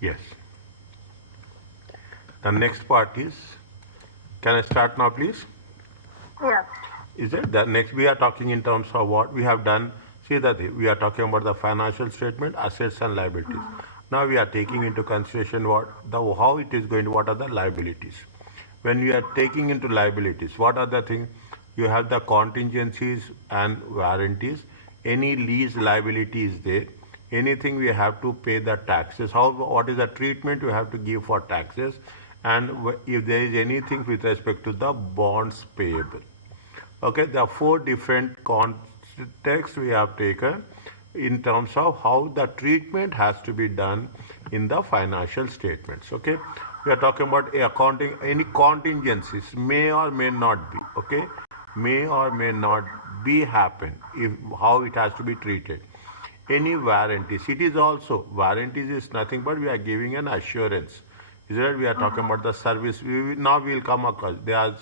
Yes. The next part is, can I start now, please? Yes. Is it the next we are talking in terms of what we have done? See that we are talking about the financial statement, assets and liabilities. Now we are taking into consideration what the how it is going to, what are the liabilities. When we are taking into liabilities, what are the things? You have the contingencies and warranties. Any lease liability is there. Anything we have to pay the taxes. How what is the treatment you have to give for taxes, and if there is anything with respect to the bonds payable. Okay, there are four different contexts we have taken in terms of how the treatment has to be done in the financial statements. Okay, we are talking about accounting, any contingencies may or may not be. Okay, may or may not be happen if how it has to be treated. Any warranties, it is also warranties is nothing but we are giving an assurance. Is that we are talking about the service? Now we will come across. There's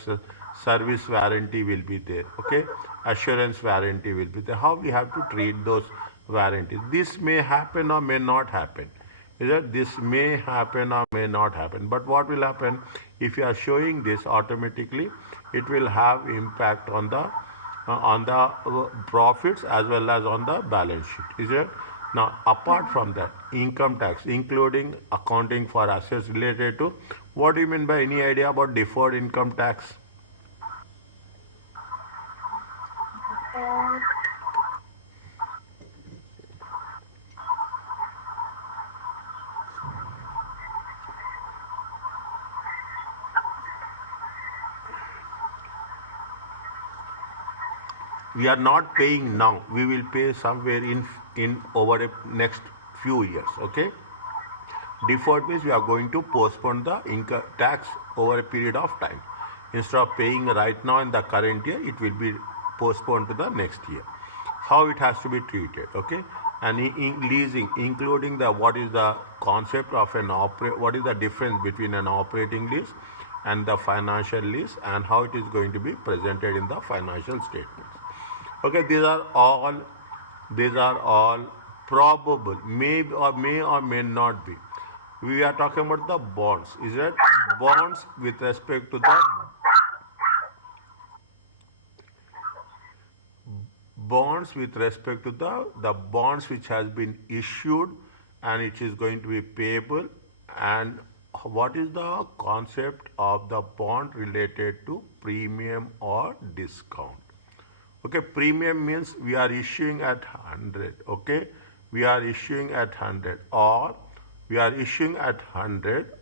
service warranty will be there. Okay, assurance warranty will be there. How we have to treat those warranties? This may happen or may not happen. Is that this may happen or may not happen? But what will happen if you are showing this automatically? It will have impact on the profits as well as on the balance sheet. Is it? Now, apart from that, income tax, including accounting for assets related to, what do you mean by any idea about deferred income tax? Uh, We are not paying now. We will pay somewhere in over a next few years. Okay. Deferred means we are going to postpone the income tax over a period of time. Instead of paying right now in the current year, it will be postponed to the next year. How it has to be treated, okay? And in leasing, including the what is the concept of what is the difference between an operating lease and the financial lease, and how it is going to be presented in the financial statements. Okay, these are all probable, may or may not be. We are talking about the bonds. Is that bonds with respect to the bonds with respect to the bonds which has been issued and it is going to be payable, and what is the concept of the bond related to premium or discount. Okay, premium means we are issuing at 100. Okay, we are issuing at 100, or we are issuing at 100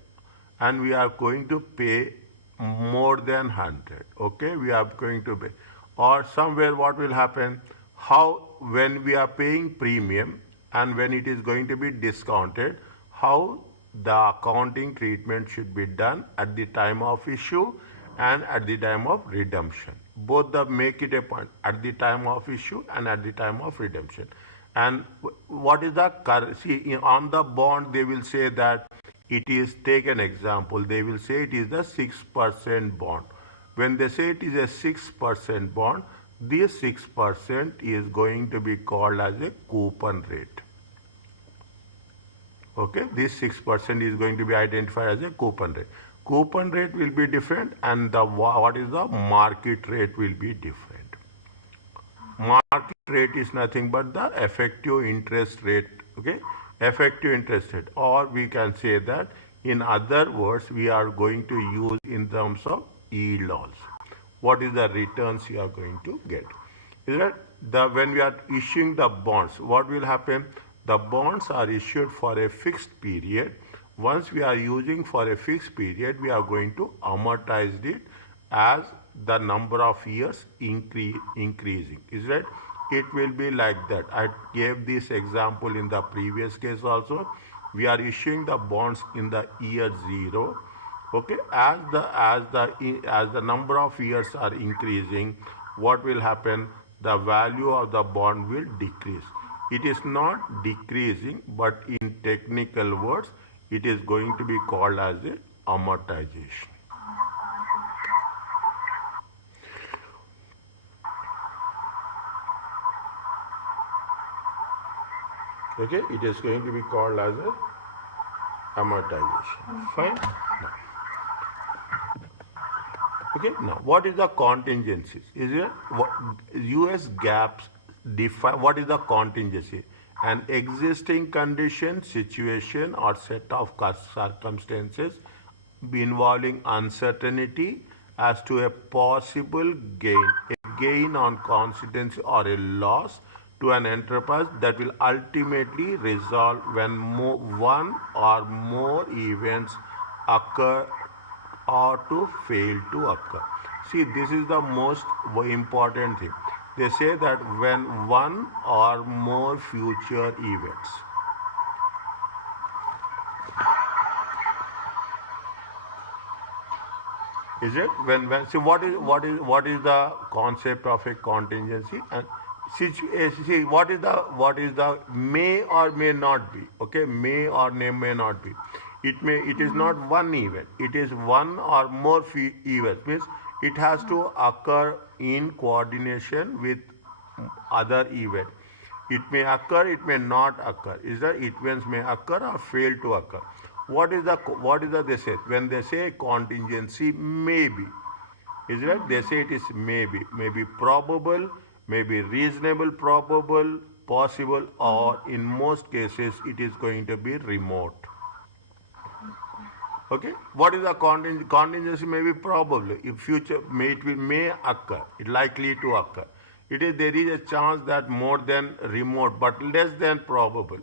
and we are going to pay more than 100. Okay, we are going to pay, or somewhere what will happen, how when we are paying premium and when it is going to be discounted, how the accounting treatment should be done at the time of issue and at the time of redemption. Both the make it a point at the time of issue and at the time of redemption. And what is the currency on the bond? They will say that it is, take an example, they will say it is the 6% bond. When they say it is a 6% bond, this 6% is going to be called as a coupon rate. Okay, this 6% is going to be identified as a coupon rate. Coupon rate will be different, and the what is the market rate will be different. Market rate is nothing but the effective interest rate. Okay, effective interest rate, or we can say that in other words we are going to use in terms of yield also. What is the returns you are going to get? Is that the when we are issuing the bonds, what will happen? The bonds are issued for a fixed period. Once we are using for a fixed period, we are going to amortize it as the number of years increasing. Is that it will be like that. I gave this example in the previous case also. We are issuing the bonds in the year 0. Okay, as the number of years are increasing, what will happen? The value of the bond will decrease. It is not decreasing, but in technical words, it is going to be called as a amortization. Okay, it is going to be called as a amortization. Fine. Now, okay. Now, what is the contingencies? Is it US gaps define what is the contingency? An existing condition, situation, or set of circumstances involving uncertainty as to a possible gain, a gain on consequence or a loss to an enterprise that will ultimately resolve when one or more events occur or to fail to occur. See, this is the most important thing. They say that when one or more future events. Is it when see what is the concept of a contingency and see what is the may or may not be, okay, may or may not be. It is not one event, it is one or more events, means it has to occur in coordination with other event. It may occur, it may not occur. Is that events may occur or fail to occur. What is the they say when they say contingency may be? Is that they say it is maybe probable, maybe reasonable probable, possible, or in most cases it is going to be remote. Okay, what is the contingency? May be probably in future may occur, it likely to occur. There is a chance that more than remote but less than probable.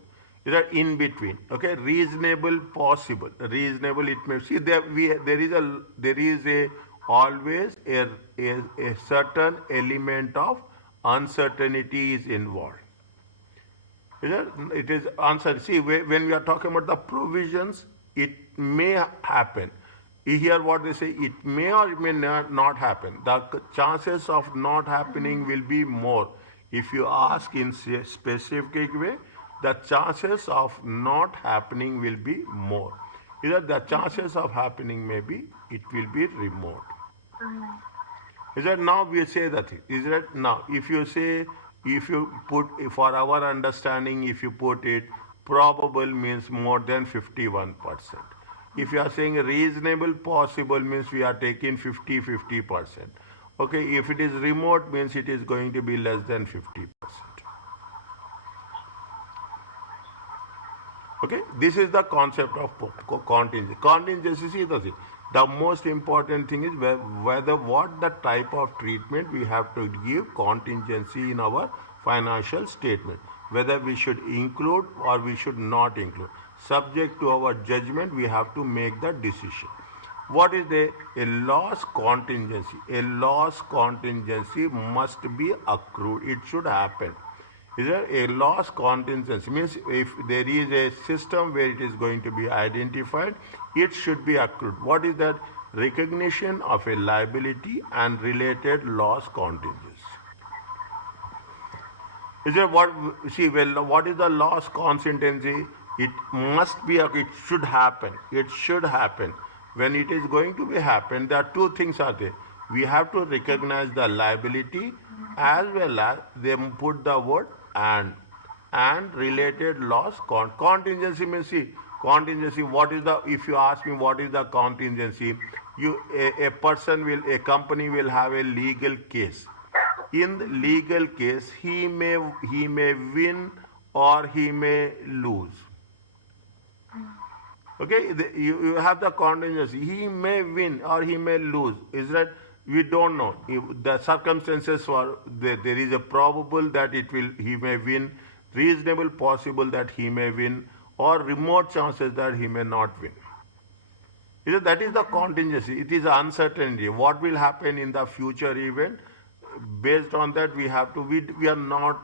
Is that in between? Okay, reasonable possible. Reasonable it may see there is a always a certain element of uncertainty is involved. It is answer. See, when we are talking about the provisions, it may happen. Here what they say, it may or it may not happen. The chances of not happening will be more. If you ask in specific way, the chances of not happening will be more. Either the chances of happening may be, it will be remote. Is that now we say that thing? Is that now if you put for our understanding, if you put it probable means more than 51%. If you are saying reasonable possible means we are taking 50%. Okay, if it is remote means it is going to be less than 50%. Okay, this is the concept of contingency. Contingency is the thing. The most important thing is whether what the type of treatment we have to give contingency in our financial statement. Whether we should include or we should not include. Subject to our judgment, we have to make the decision. What is a loss contingency? A loss contingency must be accrued. It should happen. Is there a loss contingency? Means if there is a system where it is going to be identified, it should be accrued. What is that? Recognition of a liability and related loss contingency. Is there what is the loss contingency? It must be, it should happen. It should happen. When it is going to be happen, there are two things are there. We have to recognize the liability as well as they put the word and related loss contingency. May see contingency. What is the? If you ask me what is the contingency, a company will have a legal case. In the legal case, he may win or he may lose. Okay, you have the contingency. He may win or he may lose. Is that we don't know. If the circumstances for there is a probable that he may win, reasonable possible that he may win, or remote chances that he may not win. That is the contingency. It is uncertainty. What will happen in the future event? Based on that, we are not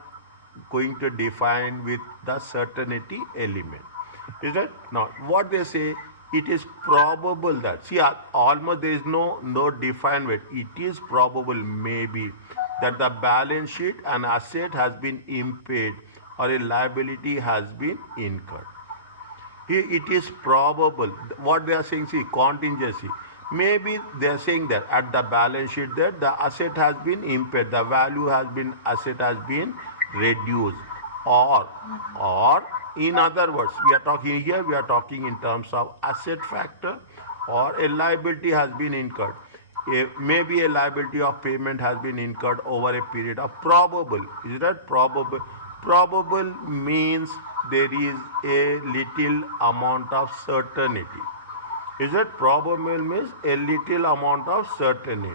going to define with the certainty element. Is that not what they say? It is probable that almost there is no defined way. It is probable maybe that the balance sheet an asset has been impaired or a liability has been incurred. Here it is probable. What they are saying, contingency. Maybe they are saying that at the balance sheet that the asset has been impaired, the asset has been reduced, or In other words, we are talking here, we are talking in terms of asset factor or a liability has been incurred. Maybe a liability of payment has been incurred over a period of probable. Is that probable? Probable means there is a little amount of certainty. Is that probable means a little amount of certainty.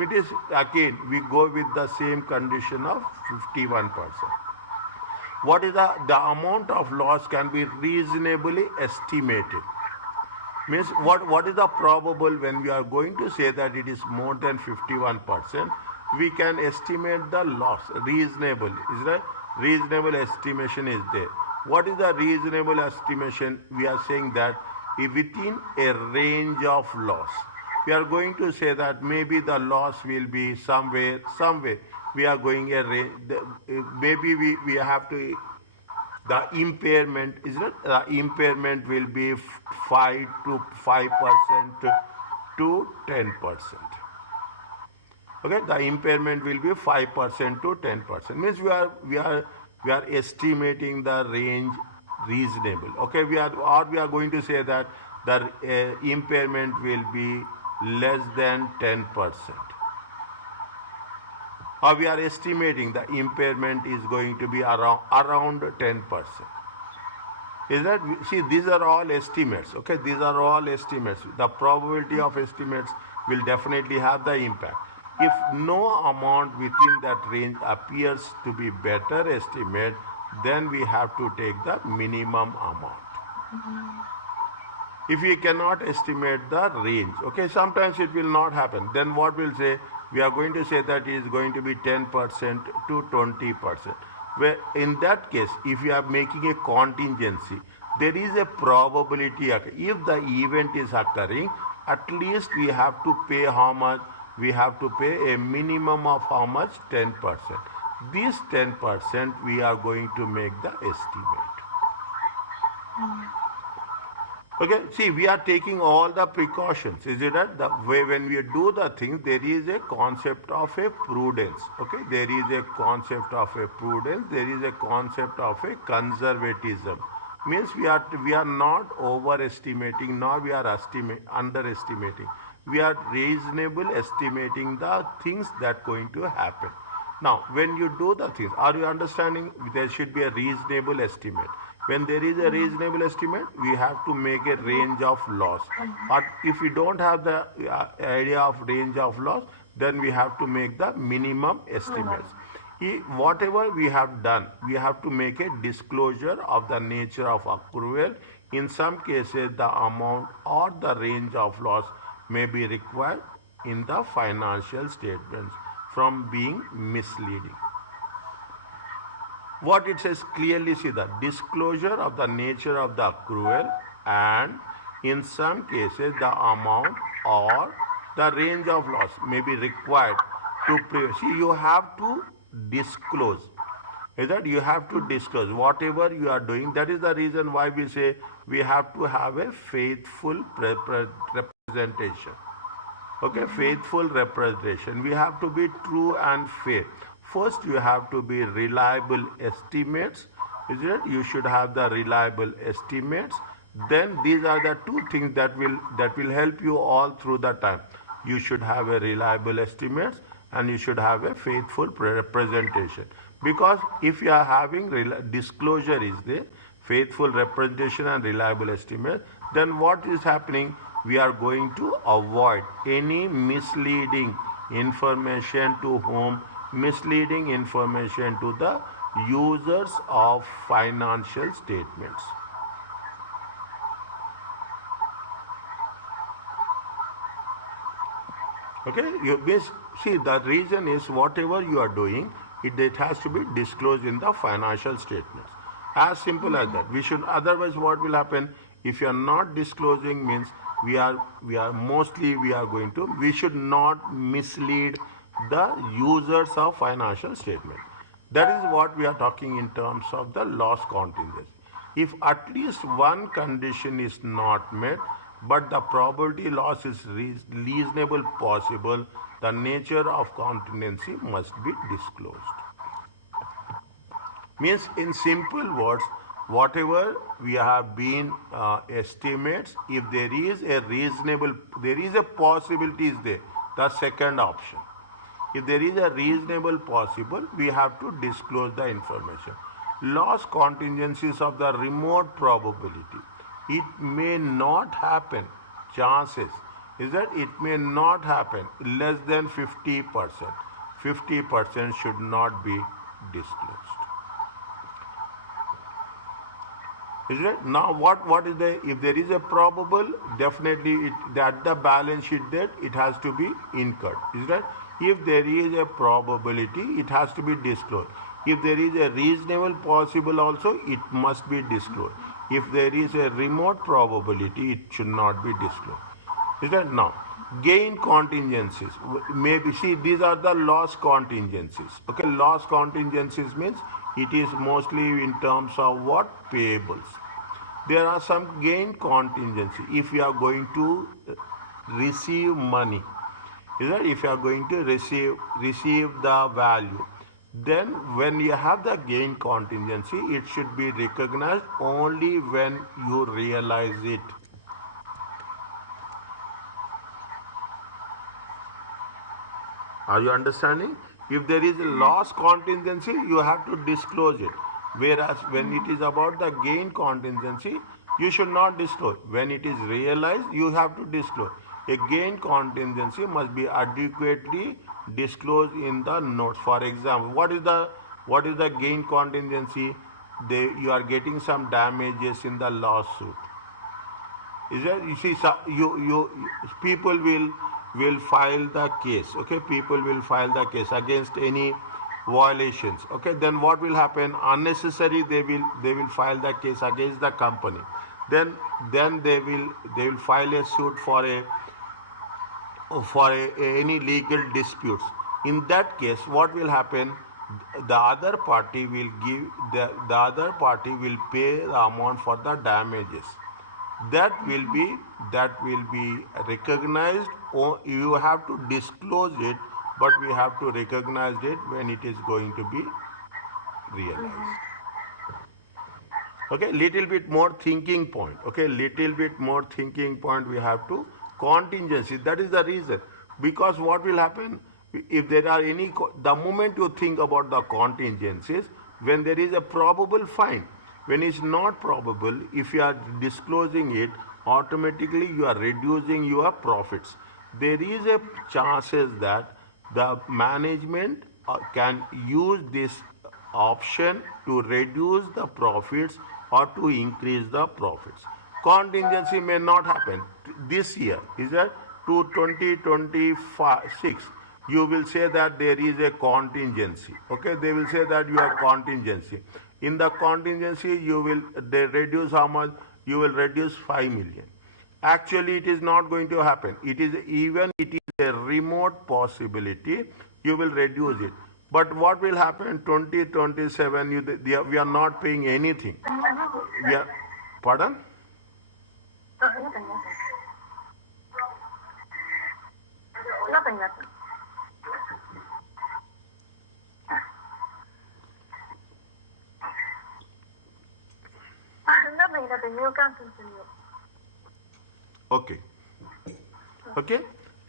It is again we go with the same condition of 51%. What is the amount of loss can be reasonably estimated? Means what is the probable when we are going to say that it is more than 51%, we can estimate the loss reasonable. Is that reasonable estimation is there? What is the reasonable estimation? We are saying that within a range of loss. We are going to say that maybe the loss will be somewhere. We are going a range. Maybe we have to. The impairment is it? The impairment will be 5% to 10%. Okay, the impairment will be 5% to 10%. Means we are estimating the range reasonable. Okay, we are going to say that the impairment will be less than 10%. Or we are estimating the impairment is going to be around 10%. Is that, see, these are all estimates. Okay, these are all estimates. The probability of estimates will definitely have the impact. If no amount within that range appears to be better estimate, then we have to take the minimum amount. If we cannot estimate the range, okay, sometimes it will not happen. Then what we'll say, we are going to say that it is going to be 10% to 20%. Where in that case, if you are making a contingency, there is a probability. If the event is occurring, at least we have to pay how much? We have to pay a minimum of how much? 10%. This 10% we are going to make the estimate. Okay, see, we are taking all the precautions. Is it that the way when we do the thing, there is a concept of a prudence. Okay, there is a concept of a prudence. There is a concept of a conservatism. Means we are not overestimating, nor we are underestimating. We are reasonable estimating the things that going to happen. Now, when you do the things, are you understanding? There should be a reasonable estimate. When there is a reasonable estimate, we have to make a range of loss. But if we don't have the idea of range of loss, then we have to make the minimum estimates. Whatever we have done, we have to make a disclosure of the nature of accrual. In some cases, the amount or the range of loss may be required in the financial statements from being misleading. What it says clearly, see the disclosure of the nature of the accrual, and in some cases the amount or the range of loss may be required to see, you have to disclose. Is that you have to disclose whatever you are doing. That is the reason why we say we have to have a faithful representation. Okay, faithful representation. We have to be true and fair. First, you have to be reliable estimates. Is it? You should have the reliable estimates. Then these are the two things that will help you all through the time. You should have a reliable estimates and you should have a faithful representation. Because if you are having disclosure is there, faithful representation and reliable estimate, then what is happening? We are going to avoid any misleading information to whom? Misleading information to the users of financial statements. Okay, see, the reason is whatever you are doing, it has to be disclosed in the financial statements. As simple as that. We should, otherwise what will happen if you are not disclosing means we are going to, we should not mislead the users of financial statement. That is what we are talking in terms of the loss contingency. If at least one condition is not met, but the probability loss is reasonable possible, the nature of contingency must be disclosed. Means in simple words, whatever we have been estimates, if there is a possibility is there, the second option. If there is a reasonable possible, we have to disclose the information. Loss contingencies of the remote probability. It may not happen. Chances is that it may not happen less than 50%. 50% should not be disclosed. Is it? Now what is the, if there is a probable, definitely that the balance sheet debt, it has to be incurred. Is that? If there is a probability, it has to be disclosed. If there is a reasonable possible also, it must be disclosed. If there is a remote probability, it should not be disclosed. Is that? Now, gain contingencies. Maybe, see, these are the loss contingencies. Okay, loss contingencies means it is mostly in terms of what? Payables. There are some gain contingency. If you are going to receive money, is that? If you are going to receive the value, then when you have the gain contingency, it should be recognized only when you realize it. Are you understanding? If there is a loss contingency, you have to disclose it. Whereas when it is about the gain contingency, you should not disclose. When it is realized, you have to disclose. A gain contingency must be adequately disclosed in the notes. For example, what is the gain contingency? You are getting some damages in the lawsuit. Is there? You see, people will file the case. Okay, people will file the case against any violations. Okay, then what will happen? Unnecessary, they will file the case against the company. Then they will file a suit for any legal disputes. In that case, what will happen? The other party will pay the amount for the damages. That will be recognized, or you have to disclose it, but we have to recognize it when it is going to be realized. Okay, little bit more thinking point. Okay, little bit more thinking point we have to. Contingency, that is the reason. Because what will happen, if there are any, the moment you think about the contingencies, when there is a probable fine, when it's not probable, if you are disclosing it, automatically you are reducing your profits. There is a chances that the management can use this option to reduce the profits or to increase the profits. Contingency may not happen this year. Is that to 2026? You will say that there is a contingency. Okay, they will say that you have contingency. In the contingency, they reduce how much? You will reduce 5 million. Actually, it is not going to happen. It is a remote possibility. You will reduce it. But what will happen? 2027, we are not paying anything. Pardon? Nothing. You can continue. Okay. Okay.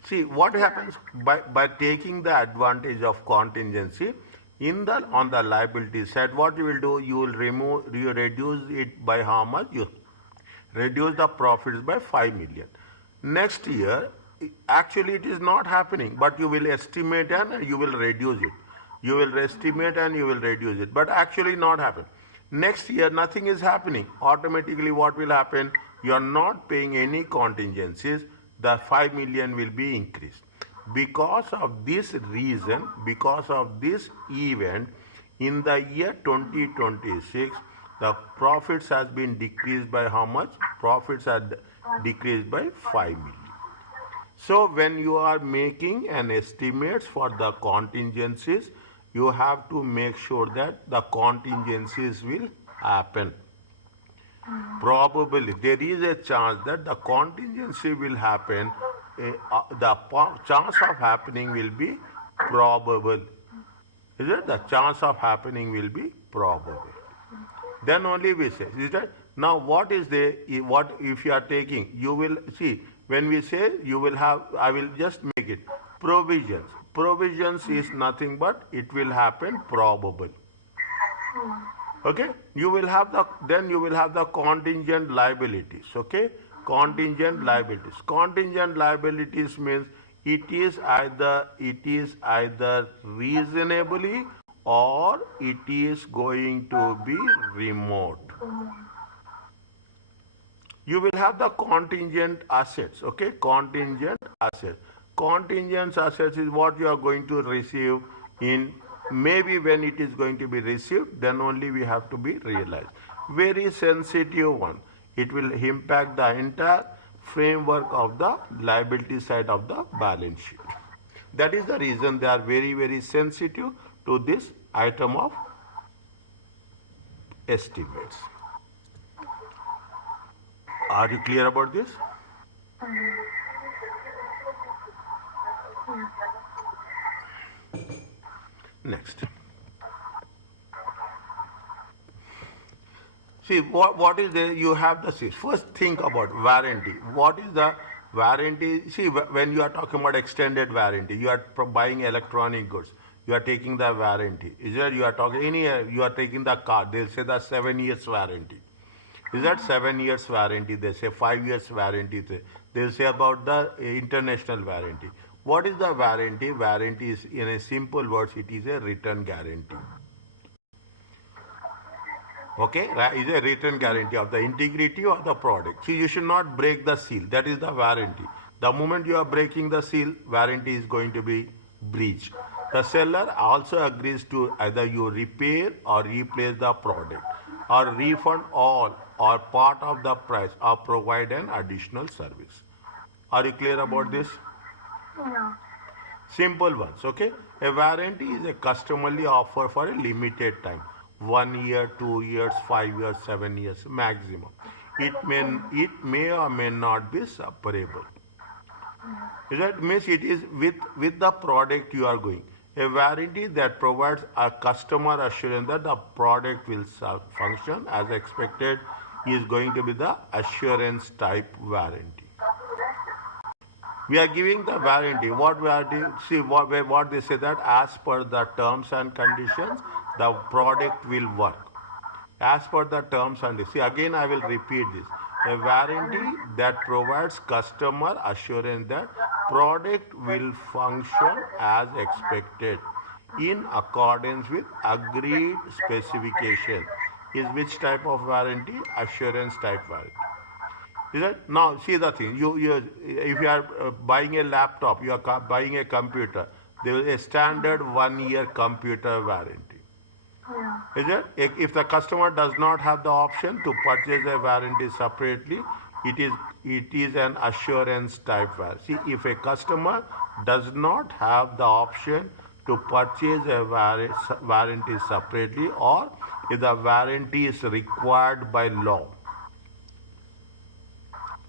See what happens by taking the advantage of contingency on the liability side. What you will do? You reduce it by how much? You reduce the profits by 5 million. Next year, actually it is not happening, but you will estimate and you will reduce it. You will estimate and you will reduce it, but actually not happen. Next year, nothing is happening. Automatically, what will happen? You are not paying any contingencies. The 5 million will be increased. Because of this reason, because of this event, in the year 2026, the profits has been decreased by how much? Profits are decreased by 5 million. So when you are making an estimates for the contingencies, you have to make sure that the contingencies will happen. Probably there is a chance that the contingency will happen. The chance of happening will be probable. Is it? The chance of happening will be probable. Then only we say, is that? Now what is the, what if you are taking, you will see, when we say you will have, I will just make it, provisions. Provisions is nothing but it will happen probable. Okay, you will have the, then you will have the contingent liabilities. Okay, contingent liabilities. Contingent liabilities means it is either reasonably or it is going to be remote. You will have the contingent assets. Okay, contingent assets. Contingent assets is what you are going to receive in, maybe when it is going to be received, then only we have to be realized. Very sensitive one. It will impact the entire framework of the liability side of the balance sheet. That is the reason they are very, very sensitive to this item of estimates. Are you clear about this? Next. See, what is there? You have the, see, first think about warranty. What is the warranty? See, when you are talking about extended warranty, you are buying electronic goods. You are taking the warranty. Is that you are talking you are taking the car? They'll say the 7 years warranty. Is that 7 years warranty? They say 5 years warranty. They'll say about the international warranty. What is the warranty? Warranty is, in a simple words, it is a return guarantee. Okay, is a return guarantee of the integrity of the product. See, you should not break the seal. That is the warranty. The moment you are breaking the seal, warranty is going to be breached. The seller also agrees to either you repair or replace the product, or refund all or part of the price, or provide an additional service. Are you clear about this? Yeah. Simple ones, okay? A warranty is a customarily offer for a limited time. 1 year, 2 years, 5 years, 7 years maximum. It may or may not be separable. That means it is with the product you are going. A warranty that provides a customer assurance that the product will function as expected is going to be the assurance type warranty. We are giving the warranty. What warranty? See what they say, that as per the terms and conditions, the product will work. As per the terms and, see, again I will repeat this. A warranty that provides customer assurance that product will function as expected in accordance with agreed specification is which type of warranty? Assurance type warranty. Is that? Now see the thing. If you are buying a laptop, you are buying a computer, there is a standard 1 year computer warranty. Yeah. Is it? If the customer does not have the option to purchase a warranty separately, it is an assurance type warranty. See, if a customer does not have the option to purchase a warranty separately, or if the warranty is required by law.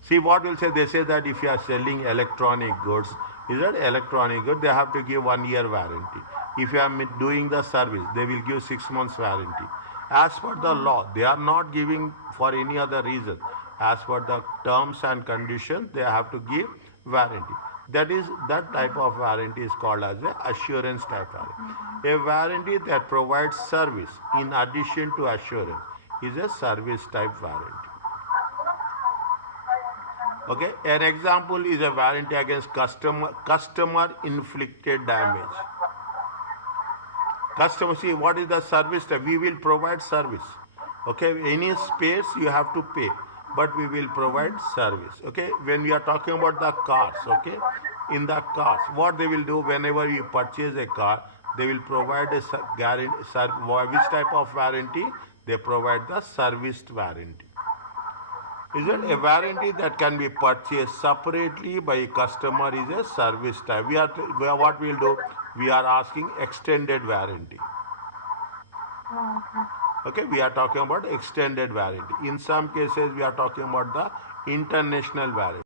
See what will say? They say that if you are selling electronic goods, is that electronic good? They have to give 1 year warranty. If you are doing the service, they will give 6 months warranty. As per the law, they are not giving for any other reason. As per the terms and conditions, they have to give warranty. That type of warranty is called as a assurance type warranty. A warranty that provides service in addition to assurance is a service type warranty. Okay, an example is a warranty against customer inflicted damage. Customer, see what is the service type? We will provide service. Okay, any space you have to pay, but we will provide service. Okay, when we are talking about the cars, okay, in the cars, what they will do whenever you purchase a car, they will provide a guarantee. Which type of warranty? They provide the serviced warranty. Is it a warranty that can be purchased separately by a customer is a service type. What we will do? We are asking extended warranty. Okay, we are talking about extended warranty. In some cases, we are talking about the international warranty.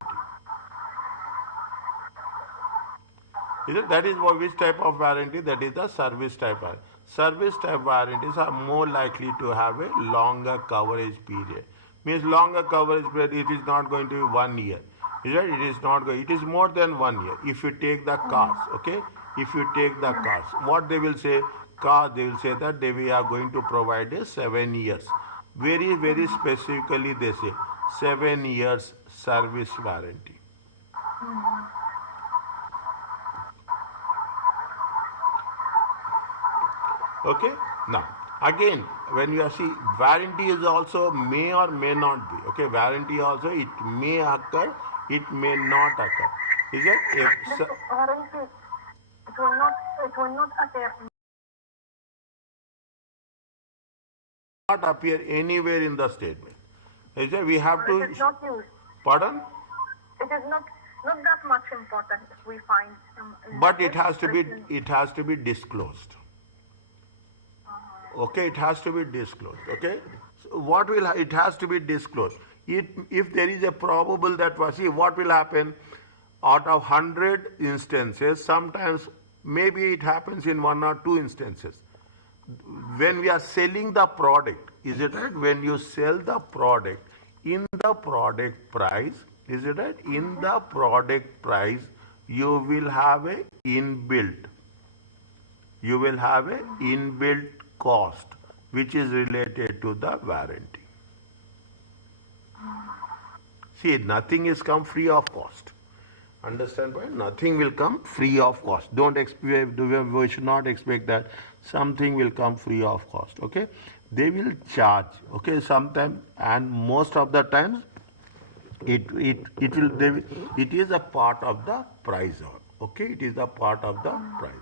That is what which type of warranty? That is the service type warranty. Service type warranties are more likely to have a longer coverage period. Means longer coverage period, it is not going to be 1 year. Is it? It is not going. It is more than 1 year. If you take the cars, okay. If you take the cars, what they will say? Cars, they will say that we are going to provide a 7 years. Very specifically, they say 7 years service warranty. Okay. Now, again, when you are see warranty is also may or may not be. Okay, warranty also it may occur, it may not occur. Is it? If This warranty, it will not appear. not appear anywhere in the statement. Is it? We have It is to. not used. Pardon? It is not that much important if we find But it has to be. It has to be disclosed. Okay, it has to be disclosed. Okay, so what will it has to be disclosed? If there is a probable that was see what will happen out of 100 instances, sometimes maybe it happens in 1 or 2 instances. When we are selling the product, is it right? When you sell the product in the product price, is it right? In the product price, you will have a inbuilt you will have a inbuilt cost which is related to the warranty. See, nothing is come free of cost. Understand point? Nothing will come free of cost. Don't expect, we should not expect that something will come free of cost. Okay? They will charge. Okay, sometimes and most of the times it is a part of the price. Okay, it is a part of the price.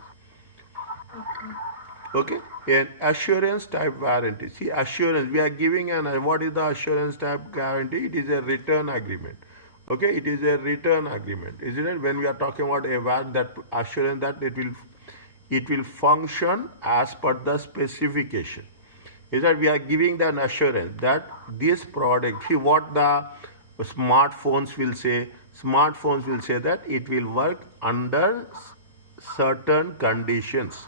Okay, an assurance type warranty. See, assurance, we are giving what is the assurance type guarantee? It is a return agreement. Okay, it is a return agreement. Isn't it? When we are talking about a that assurance that it will function as per the specification. Is that we are giving an assurance that this product, see what the smartphones will say. Smartphones will say that it will work under certain conditions.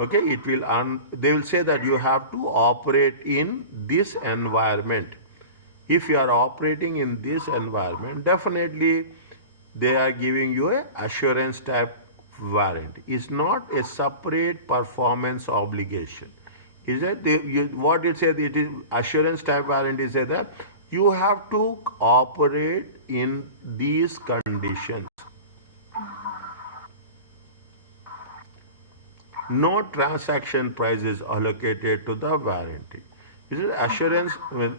Okay, they will say that you have to operate in this environment. If you are operating in this environment, definitely they are giving you a assurance type warranty. It's not a separate performance obligation. Is that what it says? It is assurance type warranty. Say that you have to operate in these conditions. No transaction price is allocated to the warranty. Is it assurance?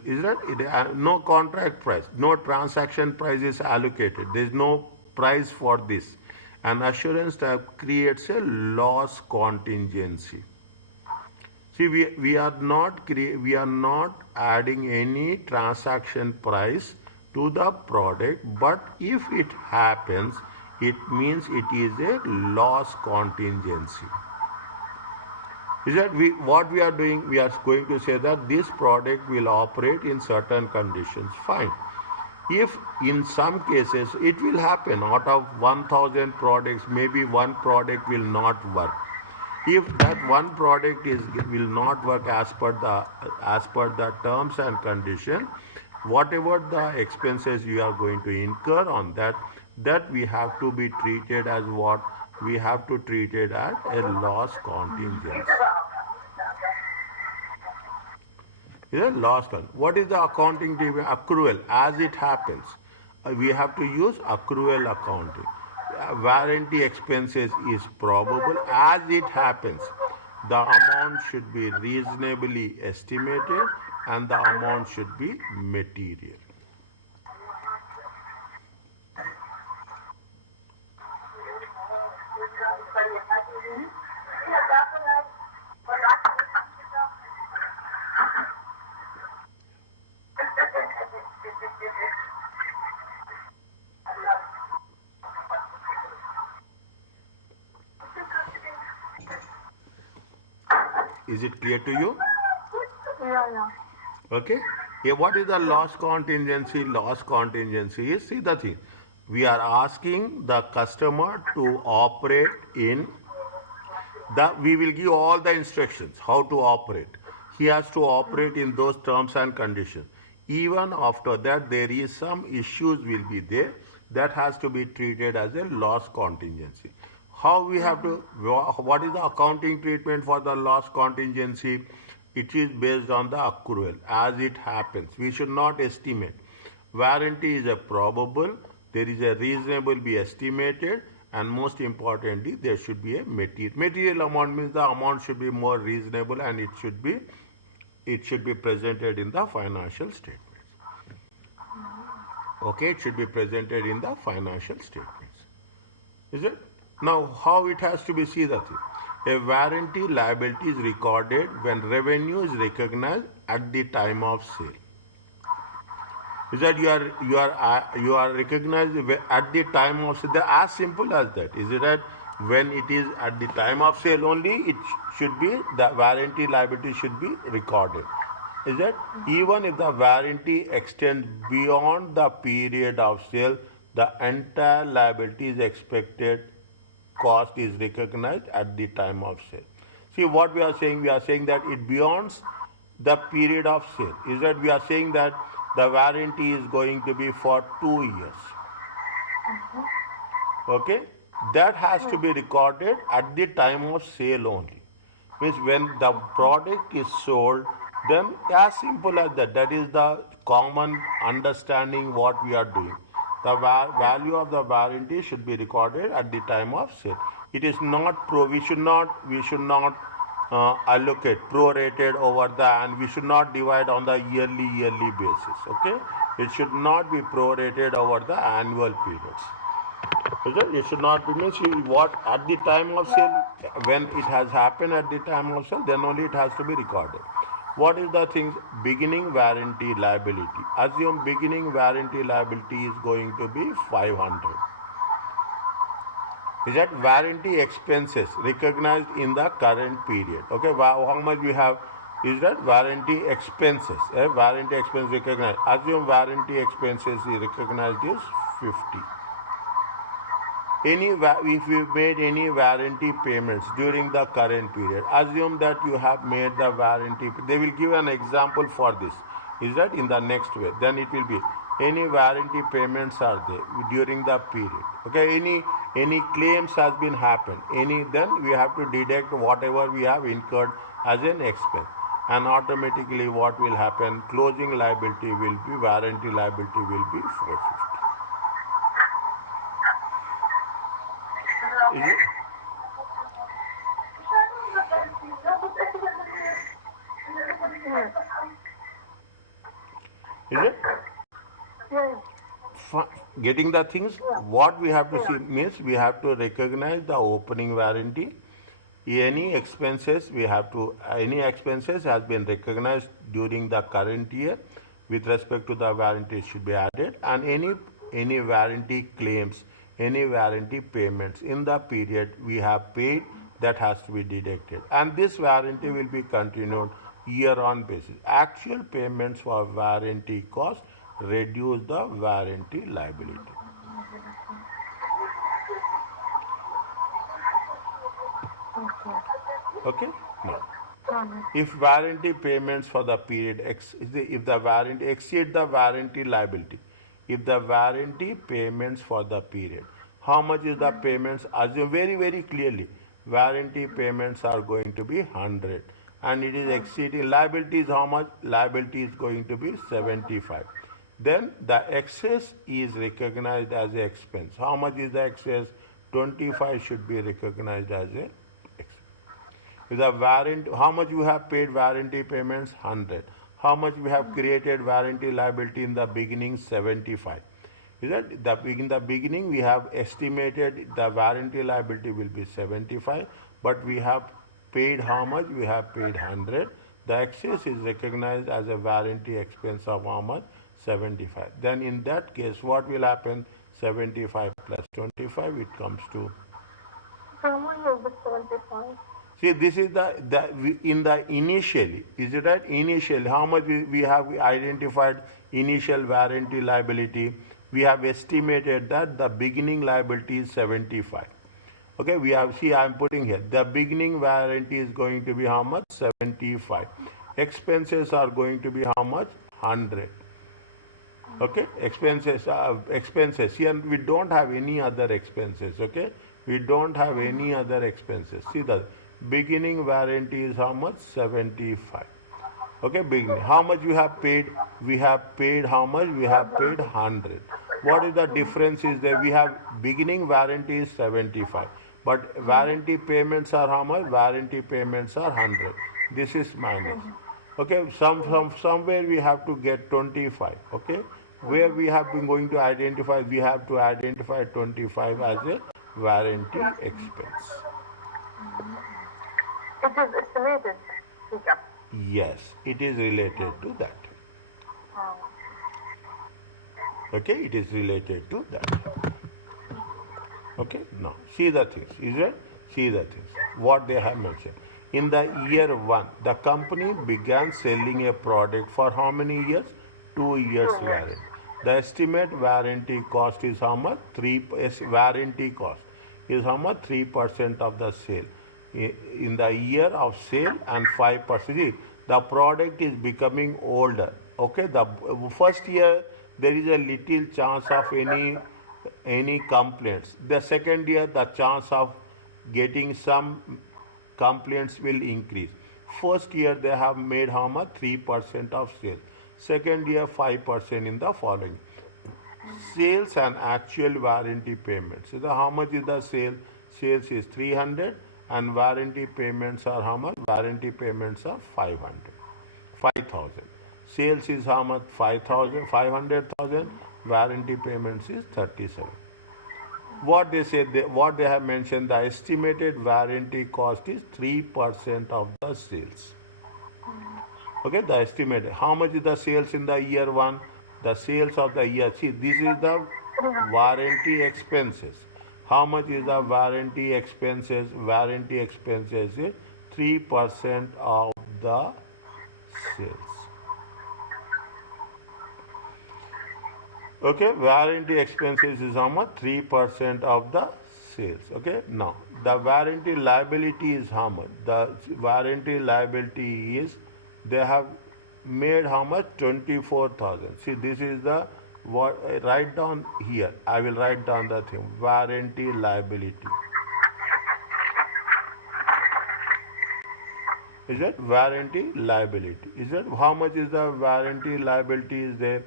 Is that no contract price? No transaction price is allocated. There is no price for this. An assurance type creates a loss contingency. See, we are not adding any transaction price to the product, but if it happens, it means it is a loss contingency. Is that what we are doing? We are going to say that this product will operate in certain conditions. Fine. If in some cases it will happen, out of 1,000 products, maybe one product will not work. If that one product will not work as per the terms and condition, whatever the expenses you are going to incur on that we have to be treated as what? We have to treat it as a loss contingency. Is a loss contingency. What is the accounting treatment? Accrual. As it happens, we have to use accrual accounting. Warranty expenses is probable. As it happens, the amount should be reasonably estimated and the amount should be material. Is it clear to you? Yeah. Okay. Yeah, what is the loss contingency? Loss contingency is, see the thing. We are asking the customer to operate in we will give all the instructions how to operate. He has to operate in those terms and conditions. Even after that, there is some issues will be there that has to be treated as a loss contingency. How we have to, what is the accounting treatment for the loss contingency? It is based on the accrual as it happens. We should not estimate. Warranty is a probable, there is a reasonable be estimated, and most importantly, there should be a material amount. Means the amount should be more reasonable, and it should be presented in the financial statements. Okay, it should be presented in the financial statements. Is it? Now, how it has to be seen that a warranty liability is recorded when revenue is recognized at the time of sale. Is that you are recognized at the time of sale? As simple as that. Is it that when it is at the time of sale only, it should be the warranty liability should be recorded. Is that even if the warranty extends beyond the period of sale, the entire liability is expected cost is recognized at the time of sale. See what we are saying? We are saying that it beyonds the period of sale. Is that we are saying that the warranty is going to be for 2 years. Okay? That has to be recorded at the time of sale only. Means when the product is sold, then as simple as that. That is the common understanding what we are doing. The value of the warranty should be recorded at the time of sale. It is not we should not allocate prorated over and we should not divide on the yearly basis. Okay, it should not be prorated over the annual periods. It should not be means what at the time of sale, when it has happened at the time of sale, then only it has to be recorded. What is the thing? Beginning warranty liability. Assume beginning warranty liability is going to be 500. Is that warranty expenses recognized in the current period? Okay, how much we have? Is that warranty expenses? Warranty expense recognized. Assume warranty expenses is recognized is 50. If you made any warranty payments during the current period, assume that you have made the warranty. They will give an example for this. Is that in the next way? Then it will be any warranty payments are there during the period. Okay, any claims has been happened. Then we have to deduct whatever we have incurred as an expense, and automatically what will happen? Closing liability will be warranty liability will be 450. Is it? Is it? Getting the things, what we have to see means we have to recognize the opening warranty. Any expenses has been recognized during the current year with respect to the warranty should be added, and any warranty claims, any warranty payments in the period we have paid, that has to be deducted, and this warranty will be continued year on basis. Actual payments for warranty cost reduce the warranty liability. Okay? Now, if warranty payments for the period, if the warranty exceed the warranty liability, if the warranty payments for the period, how much is the payments? Assume very clearly, warranty payments are going to be 100, and it is exceeding liability is how much? Liability is going to be 75. Then the excess is recognized as an expense. How much is the excess? 25 should be recognized as a the warranty, how much you have paid warranty payments? 100. How much we have created warranty liability in the beginning? 75. Is that in the beginning we have estimated the warranty liability will be 75, but we have paid how much? We have paid 100. The excess is recognized as a warranty expense of how much? 75. Then in that case, what will happen? 75 plus 25, it comes to. How much is the 75? See, this is in the initially, is it right? Initially, how much we have identified initial warranty liability? we have estimated that the beginning liability is 75. Okay, we have, see, I'm putting here, the beginning warranty is going to be how much? 75. Expenses are going to be how much? 100. Okay, expenses here we don't have any other expenses. Okay, we don't have any other expenses. See, the beginning warranty is how much? 75. Okay, beginning, how much you have paid? We have paid how much? We have paid 100. What is the difference is that we have beginning warranty is 75, but warranty payments are how much? Warranty payments are 100. This is minus. Okay, somewhere we have to get 25. Okay, where we have been going to identify, we have to identify 25 as a warranty expense. It is estimated figure. Yes, it is related to that. Okay, it is related to that. Okay, now see the things, is it? See the things, what they have mentioned. In the year 1, the company began selling a product for how many years? 2 years warranty. The estimate warranty cost is how much? Warranty cost is how much? 3% of the sale. In the year of sale and 5%. The product is becoming older. Okay, the first year there is a little chance of any complaints. The second year the chance of getting some complaints will increase. First year they have made how much? 3% of sales. Second year 5% in the following. Sales and actual warranty payments. So how much is the sale? Sales is 300 and warranty payments are how much? Warranty payments are 5,000. Sales is how much? 500,000. Warranty payments is 37. What they say, what they have mentioned, the estimated warranty cost is 3% of the sales. Okay, the estimate. How much is the sales in the year 1? The sales of the year. See, this is the warranty expenses. How much is the warranty expenses? Warranty expenses is 3% of the sales. Okay, warranty expenses is how much? 3% of the sales. Okay, now the warranty liability is how much? The warranty liability is, they have made how much? 24,000. See, this is the, what I write down here. I will write down the thing. Warranty liability. Is it warranty liability? Is it how much is the warranty liability is there?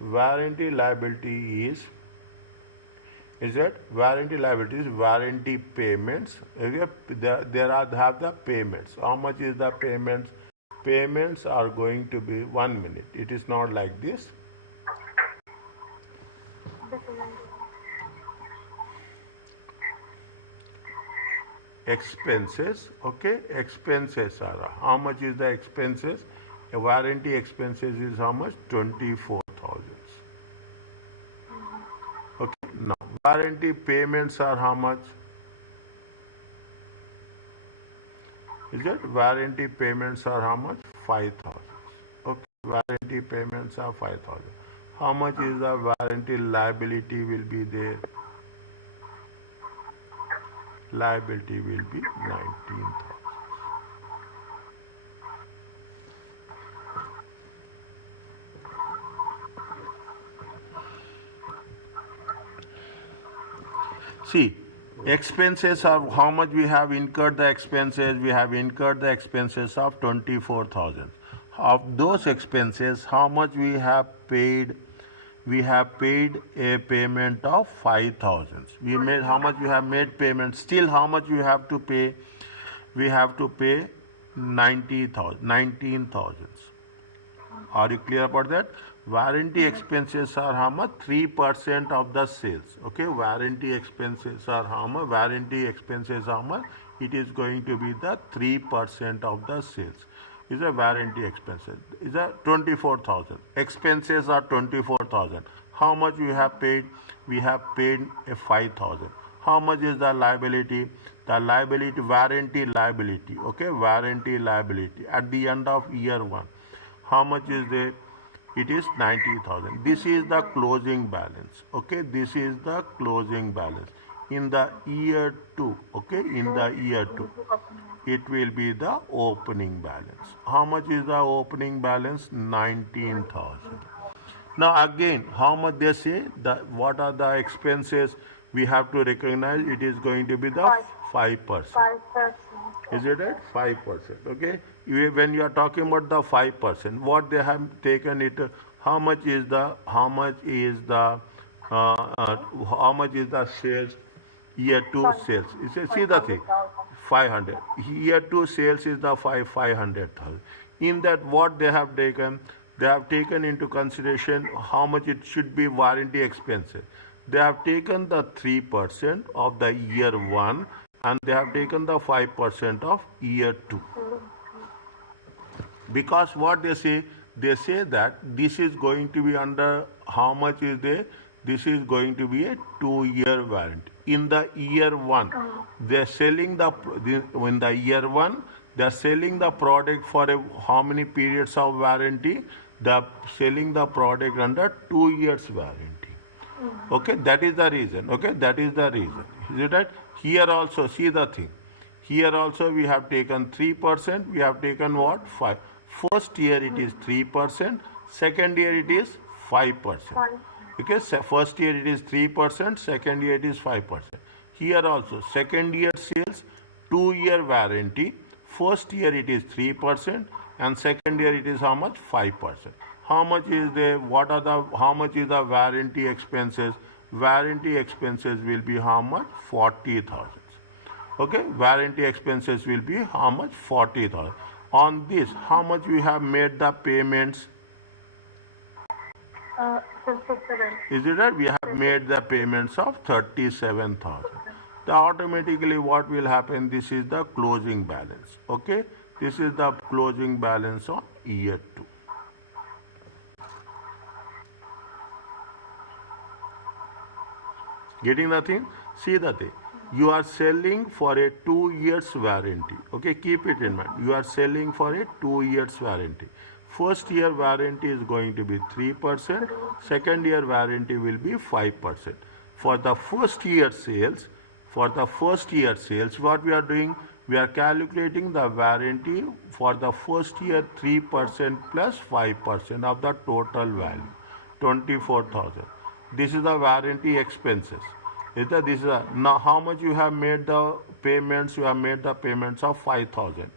Warranty liability is that warranty liability is warranty payments. Okay, there are have the payments. How much is the payments? Payments are going to be 1 minute. It is not like this. Expenses. Okay, expenses are how much is the expenses? A warranty expenses is how much? 24,000. Okay, now warranty payments are how much? Is it? Warranty payments are how much? 5,000. Okay, warranty payments are 5,000. How much is the warranty liability will be there? Liability will be 19,000. See, expenses are how much we have incurred the expenses. We have incurred the expenses of 24,000. Of those expenses, how much we have paid? We have paid a payment of 5,000. We made how much we have made payment. Still, how much we have to pay? We have to pay 19,000. Are you clear about that? Warranty expenses are how much? 3% of the sales. Okay, warranty expenses are how much? Warranty expenses how much? It is going to be the 3% of the sales. Is a warranty expenses. Is a 24,000. Expenses are 24,000. How much we have paid? We have paid a 5,000. How much is the liability? The liability, warranty liability. Okay, warranty liability at the end of year 1. How much is there? it is 90,000. This is the closing balance. Okay, this is the closing balance. In the year 2, okay, in the year 2, it will be the opening balance. How much is the opening balance? 19,000. Now again, how much they say, what are the expenses we have to recognize? It is going to be the 5%. 5%. Is it at 5%? Okay. When you are talking about the 5%, what they have taken it, how much is the how much is the sales, year 2 sales? You see the thing, 500. Year 2 sales is the 500,000. In that, what they have taken? They have taken into consideration how much it should be warranty expenses. They have taken the 3% of the year 1 and they have taken the 5% of year 2. Because what they say that this is going to be under, how much is there? This is going to be a 2-year warranty. In the year 1, they are selling in the year 1, they are selling the product for how many periods of warranty? They are selling the product under 2 years warranty. Okay, that is the reason. Okay, that is the reason. Is it right? Here also, see the thing. Here also we have taken 3%. We have taken what? 5. First year it is 3%. Second year it is 5%. Okay, first year it is 3%. Second year it is 5%. Here also, second year sales, 2-year warranty. First year it is 3%. And second year it is how much? 5%. How much is there? How much is the warranty expenses? Warranty expenses will be how much? 40,000. Okay, warranty expenses will be how much? 40,000. On this, how much we have made the payments? 57. Is it right? We have made the payments of 37,000. Then automatically what will happen? This is the closing balance. Okay, this is the closing balance on year 2. Getting the thing? See the thing. You are selling for a 2 years warranty. Okay, keep it in mind. You are selling for a 2 years warranty. First year warranty is going to be 3%. Second year warranty will be 5%. For the first year sales, what we are doing? We are calculating the warranty for the first year 3% plus 5% of the total value, 24,000. This is the warranty expenses. Now how much you have made the payments? You have made the payments of 5,000.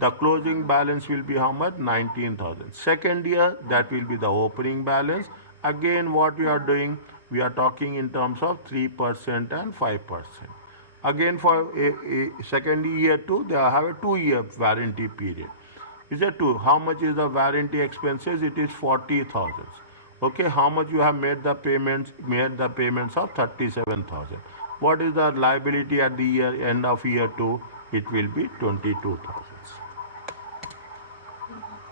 The closing balance will be how much? 19,000. Second year, that will be the opening balance. Again, what we are doing? We are talking in terms of 3% and 5%. Again, for a second year 2, they have a 2-year warranty period. Is it 2? How much is the warranty expenses? It is 40,000. Okay, how much you have made the payments? Made the payments of 37,000. What is the liability at the end of year 2? It will be 22,000.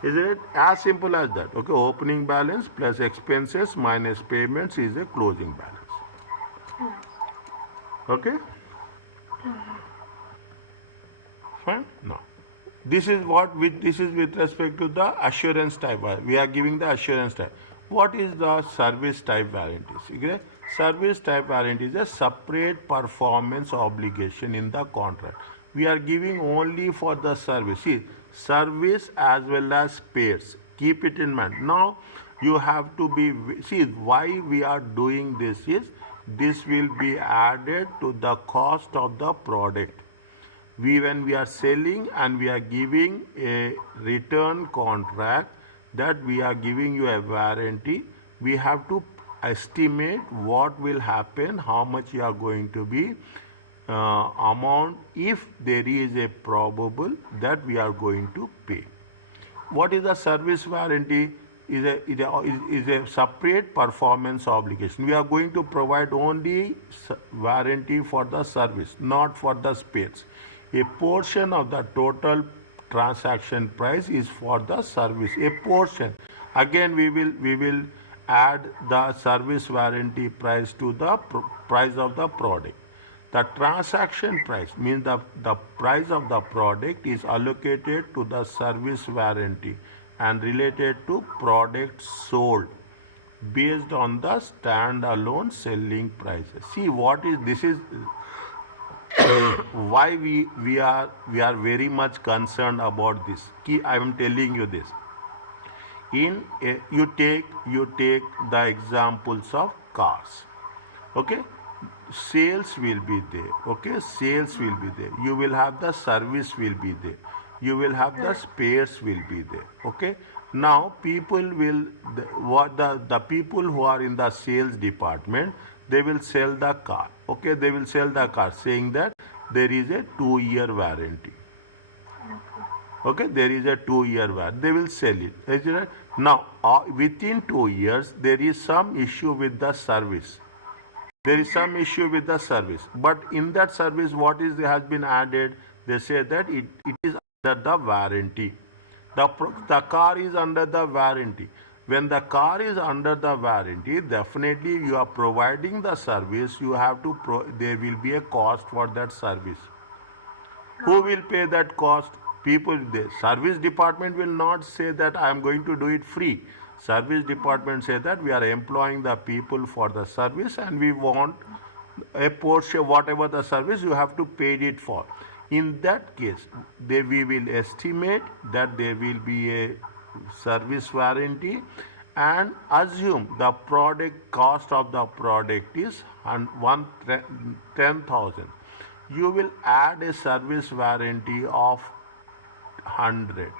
Is it as simple as that? Okay, opening balance plus expenses minus payments is a closing balance. Okay? Fine? No. This is with respect to the assurance type. We are giving the assurance type. What is the service type warranties? Okay? Service type warranty is a separate performance obligation in the contract. We are giving only for the service. See, service as well as spares. Keep it in mind. Now, you have to be, see, why we are doing this is, this will be added to the cost of the product. When we are selling and we are giving a return contract, that we are giving you a warranty, we have to estimate what will happen, how much you are going to be amount if there is a probable that we are going to pay. What is the service warranty? Is a separate performance obligation. We are going to provide only warranty for the service, not for the spares. A portion of the total transaction price is for the service. A portion. Again, we will add the service warranty price to the price of the product. The transaction price means the price of the product is allocated to the service warranty. and related to products sold based on the standalone selling prices. See what is this is why we are very much concerned about this. I am telling you this. You take the examples of cars. Okay, sales will be there. Okay, sales will be there. You will have the service will be there. You will have the spares will be there. Okay, now people will the people who are in the sales department, they will sell the car. Okay, they will sell the car saying that there is a 2-year warranty. Okay, there is a 2-year warranty. They will sell it. Is it right? Now, within 2 years, there is some issue with the service. There is some issue with the service. But in that service, what is has been added? They say that it is under the warranty. The car is under the warranty. When the car is under the warranty, definitely you are providing the service. You have to there will be a cost for that service. Who will pay that cost? People. The service department will not say that I am going to do it free. Service department say that we are employing the people for the service and we want a portion, whatever the service you have to pay it for. In that case, we will estimate that there will be a service warranty and assume the product cost of the product is 10,000. You will add a service warranty of 100.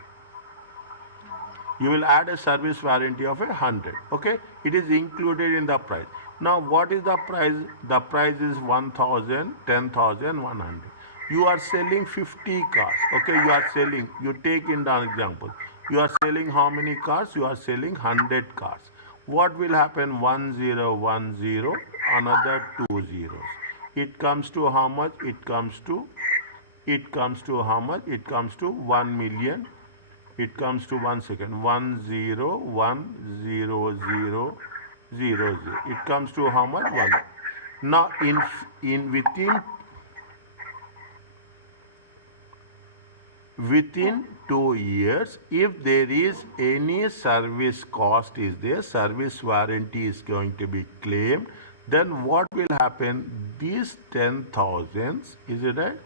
You will add a service warranty of 100. Okay, it is included in the price. Now what is the price? The price is 1,000, 10,100. You are selling 50 cars. Okay, you take in the example, you are selling how many cars? You are selling 100 cars. What will happen? 1010, another 2 zeros. It comes to how much? It comes to how much? It comes to 1 million. It comes to 1 second. 1010000. It comes to how much? 1. Now within 2 years, if there is any service cost is there, service warranty is going to be claimed, then what will happen? These 10,000s, is it right?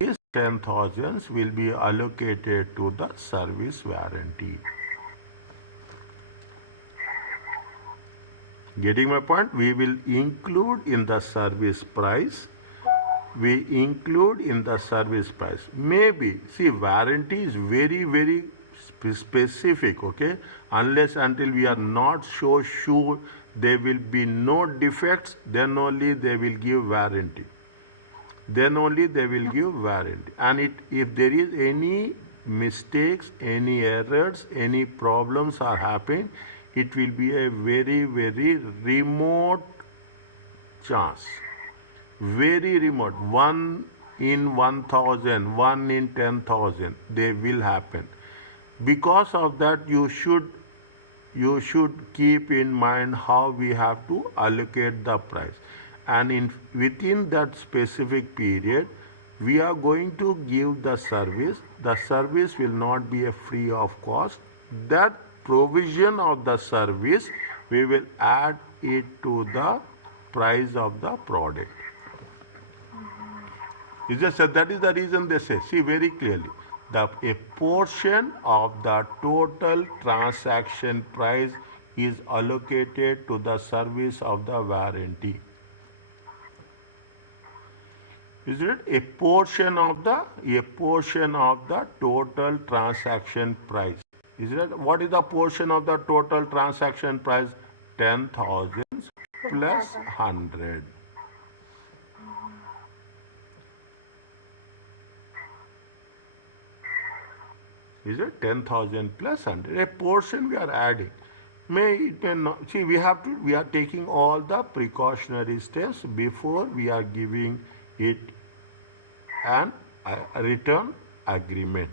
These 10,000s will be allocated to the service warranty. Getting my point? We will include in the service price. Maybe, see, warranty is very, very specific, okay? Unless until we are not so sure there will be no defects, then only they will give warranty. And if there is any mistakes, any errors, any problems are happening, it will be a very, very remote chance. Very remote. 1 in 1,000, 1 in 10,000, they will happen. Because of that, you should keep in mind how we have to allocate the price. And within that specific period, we are going to give the service. The service will not be a free of cost. That provision of the service, we will add it to the price of the product. Is just that is the reason they say. See very clearly, a portion of the total transaction price is allocated to the service of the warranty. Is it a portion of the total transaction price? Is it what is the portion of the total transaction price? 10,000 plus 100. Is it 10,000 plus 100? A portion we are adding. It may not. See, we are taking all the precautionary steps before we are giving it an return agreement.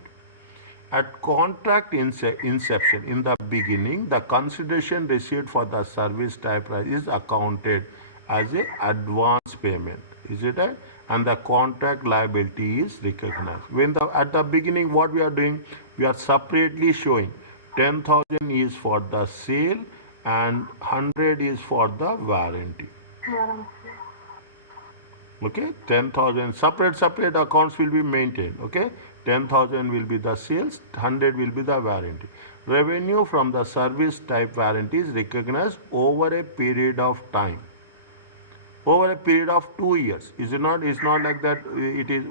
At contract inception, in the beginning, the consideration received for the service type price is accounted as an advance payment. Is it right? And the contract liability is recognized. At the beginning, what we are doing, we are separately showing 10,000 is for the sale and 100 is for the warranty. Okay, 10,000 separate accounts will be maintained. Okay, 10,000 will be the sales, 100 will be the warranty. Revenue from the service type warranty is recognized over a period of time, over a period of 2 years. Is it not? It's not like that. It is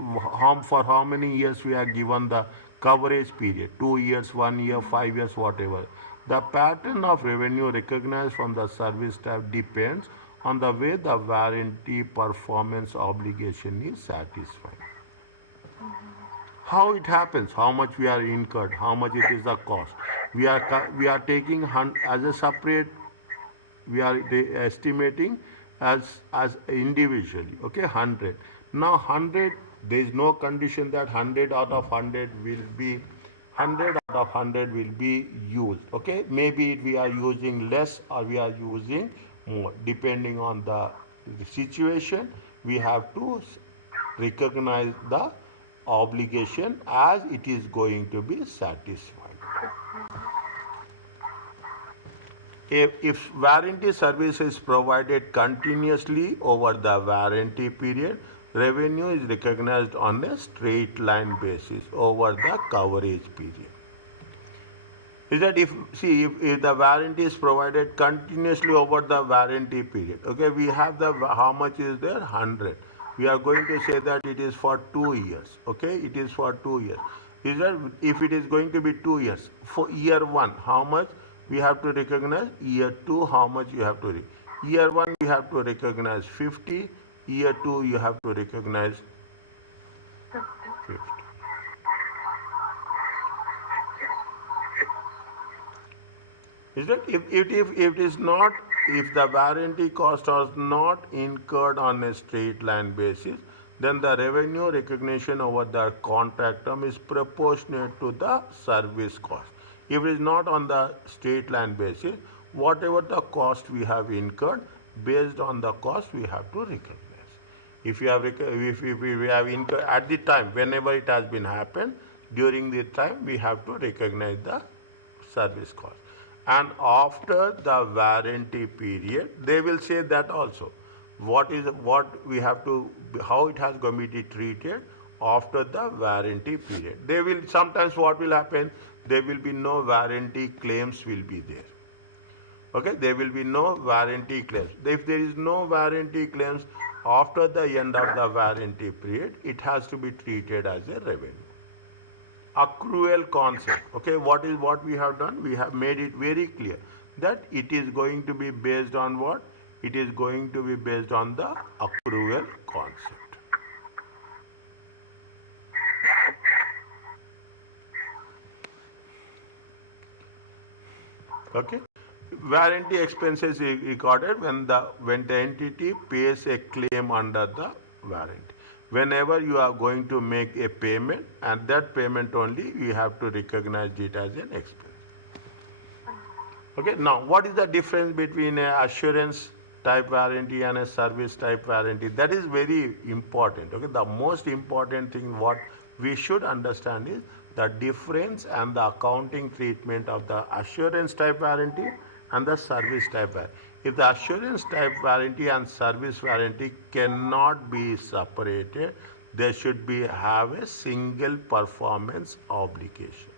for how many years we are given the coverage period: 2 years, 1 year, 5 years, whatever. The pattern of revenue recognized from the service type depends on the way the warranty performance obligation is satisfied. How it happens, how much we are incurred, how much it is the cost. We are taking as a separate, we are estimating as individually. Okay, 100. Now 100, there is no condition that 100 out of 100 will be 100 out of 100 will be used. Okay, maybe we are using less or we are using more depending on the situation. We have to recognize the obligation as it is going to be satisfied. If warranty service is provided continuously over the warranty period, revenue is recognized on a straight line basis over the coverage period. Is that if the warranty is provided continuously over the warranty period, okay, we have the how much is there, 100. We are going to say that it is for 2 years. Okay, it is for 2 years. Is that if it is going to be 2 years, for year 1, how much we have to recognize? Year 2, how much you have to year 1 you have to recognize 50, year 2 you have to recognize 50. Is that if it is not, if the warranty cost was not incurred on a straight line basis, then the revenue recognition over the contract term is proportionate to the service cost. If it is not on the straight line basis, whatever the cost we have incurred, based on the cost we have to recognize. If we have incurred at the time, whenever it has been happened, during the time we have to recognize the service cost. And after the warranty period, they will say that also. What we have to, how it has going to be treated after the warranty period. They will sometimes, what will happen, there will be no warranty claims will be there. Okay, there will be no warranty claims. If there is no warranty claims after the end of the warranty period, it has to be treated as a revenue. Accrual concept. Okay, what we have done? We have made it very clear that it is going to be based on what? It is going to be based on the accrual concept. Okay, warranty expenses is recorded when the entity pays a claim under the warranty. Whenever you are going to make a payment, and that payment only you have to recognize it as an expense. Okay, now what is the difference between an assurance type warranty and a service type warranty? That is very important. Okay, the most important thing what we should understand is the difference and the accounting treatment of the assurance type warranty and the service type warranty. If the assurance type warranty and service warranty cannot be separated, they should have a single performance obligation.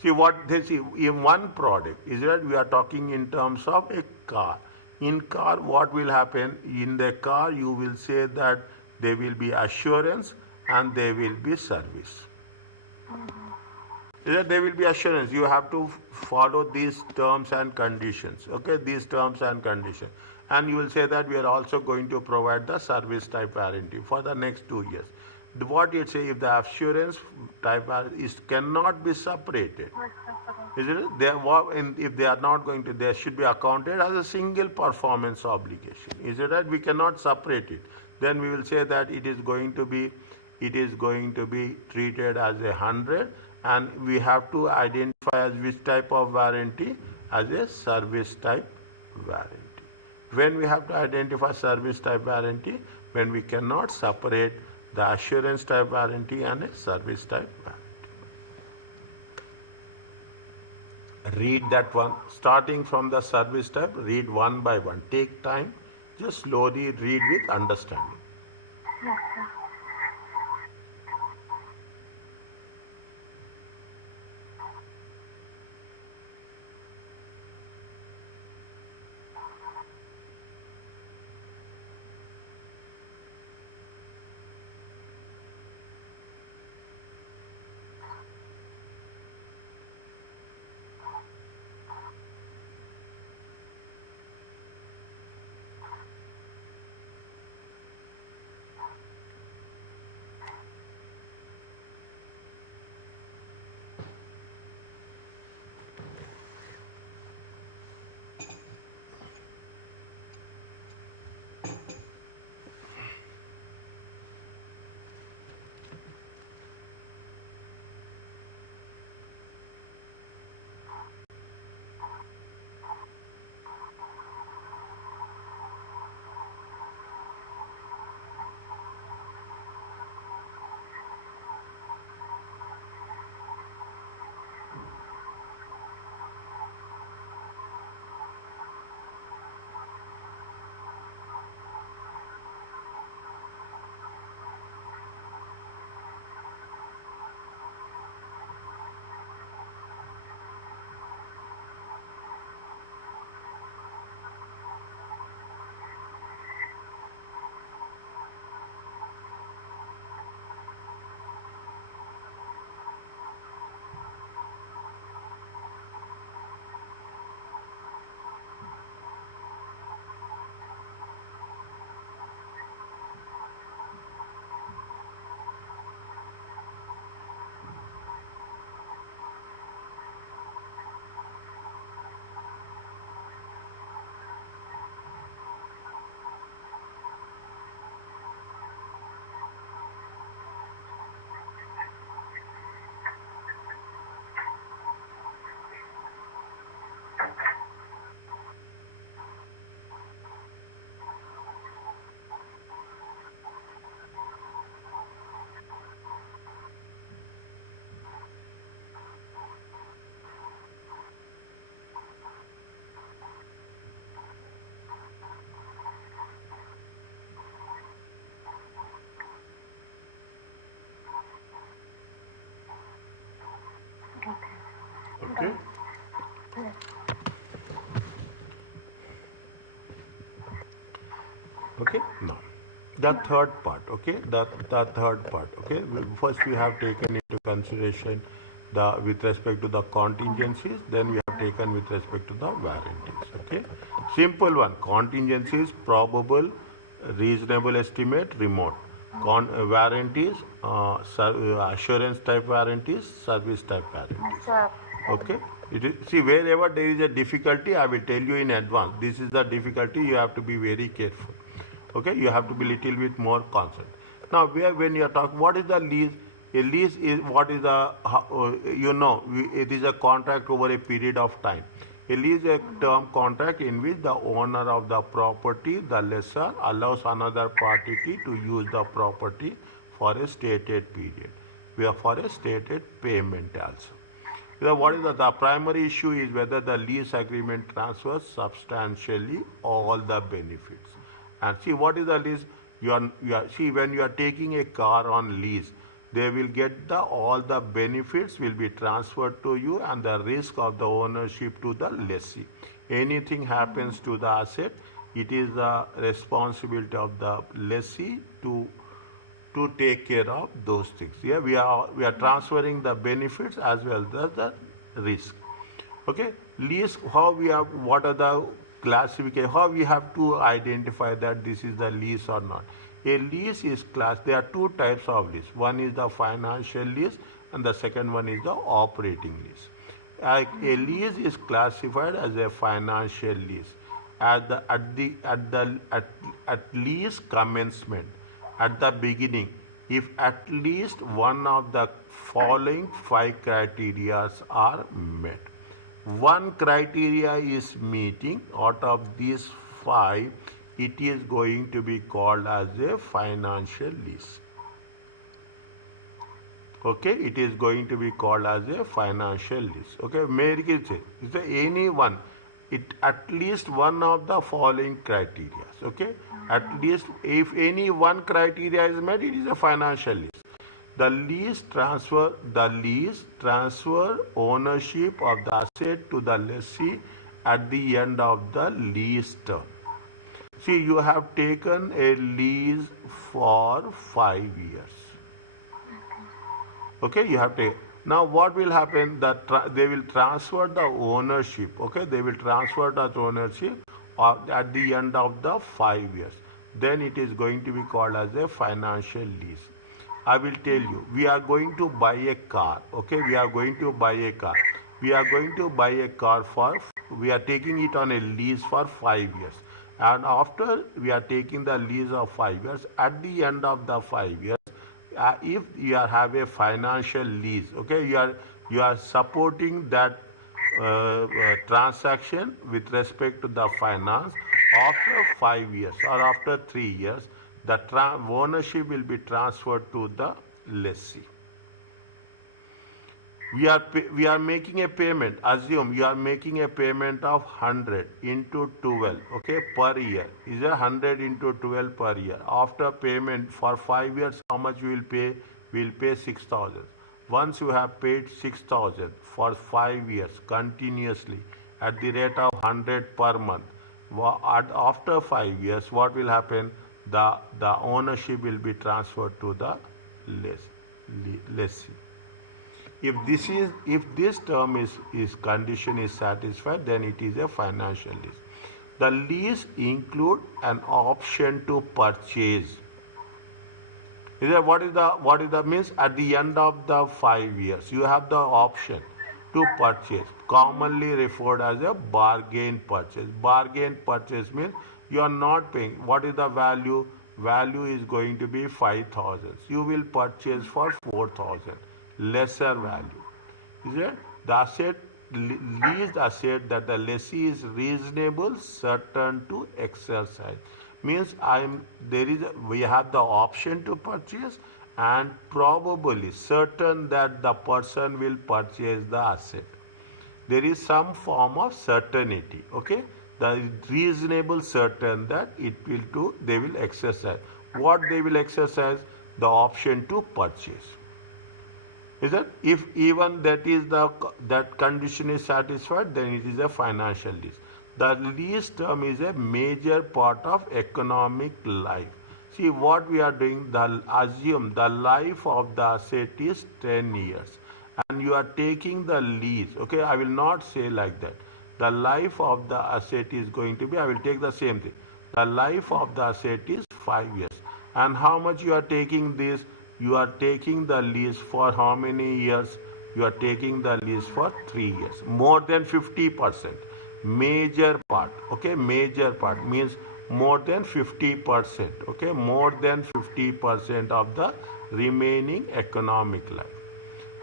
See what they see in one product is that we are talking in terms of a car. In car, what will happen? In the car, you will say that there will be assurance and there will be service. There will be assurance. You have to follow these terms and conditions. Okay, these terms and conditions. And you will say that we are also going to provide the service type warranty for the next 2 years. What you say, if the assurance type cannot be separated, is it? If they are not going to, they should be accounted as a single performance obligation. Is it right? We cannot separate it. Then we will say that it is going to be treated as 100. And we have to identify as which type of warranty, as a service type warranty. When we have to identify service type warranty, when we cannot separate the assurance type warranty and a service type warranty. Read that one. Starting from the service type, read one by one. Take time. Just slowly read with understanding. Yes, sir. Okay. Okay? Done. Yes. Okay? Now, the third part, okay? The third part, okay? First, we have taken into consideration the with respect to the contingencies, then we have taken with respect to the warranties, okay? Simple one, contingencies, probable, reasonable estimate, remote. Warranties, assurance type warranties, service type Yes, warranties. sir. Okay. It is, see, wherever there is a difficulty, I will tell you in advance. This is the difficulty. You have to be very careful. Okay. You have to be little bit more concerned. Now, when you are talking, what is the lease? A lease is what is the it is a contract over a period of time. A lease is a term contract in which the owner of the property, the lessor, allows another party to use the property for a stated period. We are for a stated payment also. What is the primary issue is whether the lease agreement transfers substantially all the benefits. And see what is the lease? See when you are taking a car on lease, they will get the all the benefits will be transferred to you and the risk of the ownership to the lessee. Anything happens to the asset, it is the responsibility of the lessee to take care of those things. Yeah, we are transferring the benefits as well as the risk. Okay, lease how we have what are the classification how we have to identify that this is the lease or not. A lease is class. There are two types of lease. One is the financial lease and the second one is the operating lease. A lease is classified as a financial lease at lease commencement at the beginning if at least one of the following five criteria are met. One criteria is meeting out of these five, it is going to be called as a financial lease. Okay, it is going to be called as a financial lease. Okay, make it say, is there any one, it at least one of the following criteria. Okay, at least if any one criteria is met, it is a financial lease. The lease transfer ownership of the asset to the lessee at the end of the lease term. See, you have taken a lease for 5 years. Okay, you have to. Now, what will happen? That they will transfer the ownership. Okay, they will transfer that ownership at the end of the 5 years. Then it is going to be called as a financial lease. I will tell you, we are going to buy a car. Okay, we are going to buy a car. We are going to buy a car for, we are taking it on a lease for 5 years. And after we are taking the lease of 5 years, at the end of the 5 years, if you have a financial lease, okay, you are supporting that transaction with respect to the finance. After 5 years or after 3 years, the ownership will be transferred to the lessee. We are making a payment. Assume you are making a payment of 100 into 12, okay, per year. Is a 100 into 12 per year. After payment for 5 years, how much you will pay? We will pay 6,000. Once you have paid 6,000 for 5 years continuously at the rate of 100 per month, after 5 years, what will happen? The ownership will be transferred to the lessee. If this term is condition is satisfied, then it is a financial lease. The lease include an option to purchase. What is the means? At the end of the 5 years, you have the option to purchase, commonly referred as a bargain purchase. Bargain purchase means you are not paying. What is the value? Value is going to be 5,000. You will purchase for 4,000, lesser value. Is it? The asset, leased asset that the lessee is reasonable, certain to exercise. Means we have the option to purchase and probably certain that the person will purchase the asset. There is some form of certainty. Okay, the reasonable certain that they will exercise. What they will exercise? The option to purchase. Is that if even that condition is satisfied, then it is a financial lease. The lease term is a major part of economic life. See what we are doing. Assume the life of the asset is 10 years, and you are taking the lease. Okay, I will not say like that. The life of the asset is going to be. I will take the same thing. The life of the asset is 5 years, and how much you are taking this? You are taking the lease for how many years? You are taking the lease for 3 years. More than 50%. Major part. Okay, major part means more than 50%. Okay, more than 50% of the remaining economic life.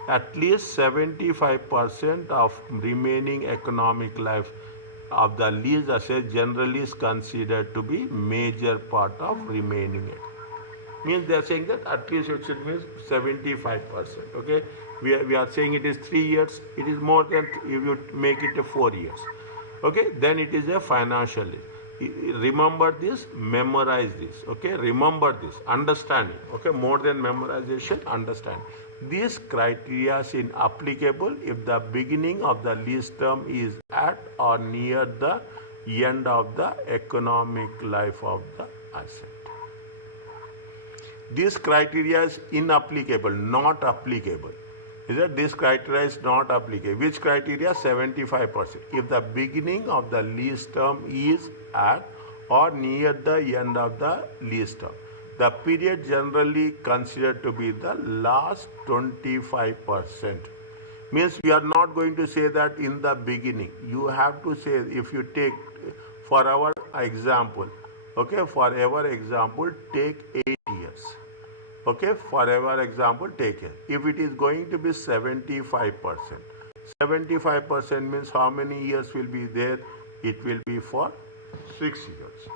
At least 75% of remaining economic life of the lease asset generally is considered to be major part of remaining economic. Means they are saying that at least it should mean 75%. Okay, we are saying it is 3 years. It is more than if you make it a 4 years. Okay, then it is a financial lease. Remember this, memorize this. Okay, remember this, understanding. Okay, more than memorization, understanding. These criteria is applicable if the beginning of the lease term is at or near the end of the economic life of the asset. This criteria is inapplicable, not applicable. Is that this criteria is not applicable? Which criteria? 75%. If the beginning of the lease term is at or near the end of the lease term. The period generally considered to be the last 25%. Means we are not going to say that in the beginning. You have to say, if you take, for our example, okay, for our example, take 8 years. Okay, for our example, take it. If it is going to be 75%, 75% means how many years will be there? It will be for 6 years.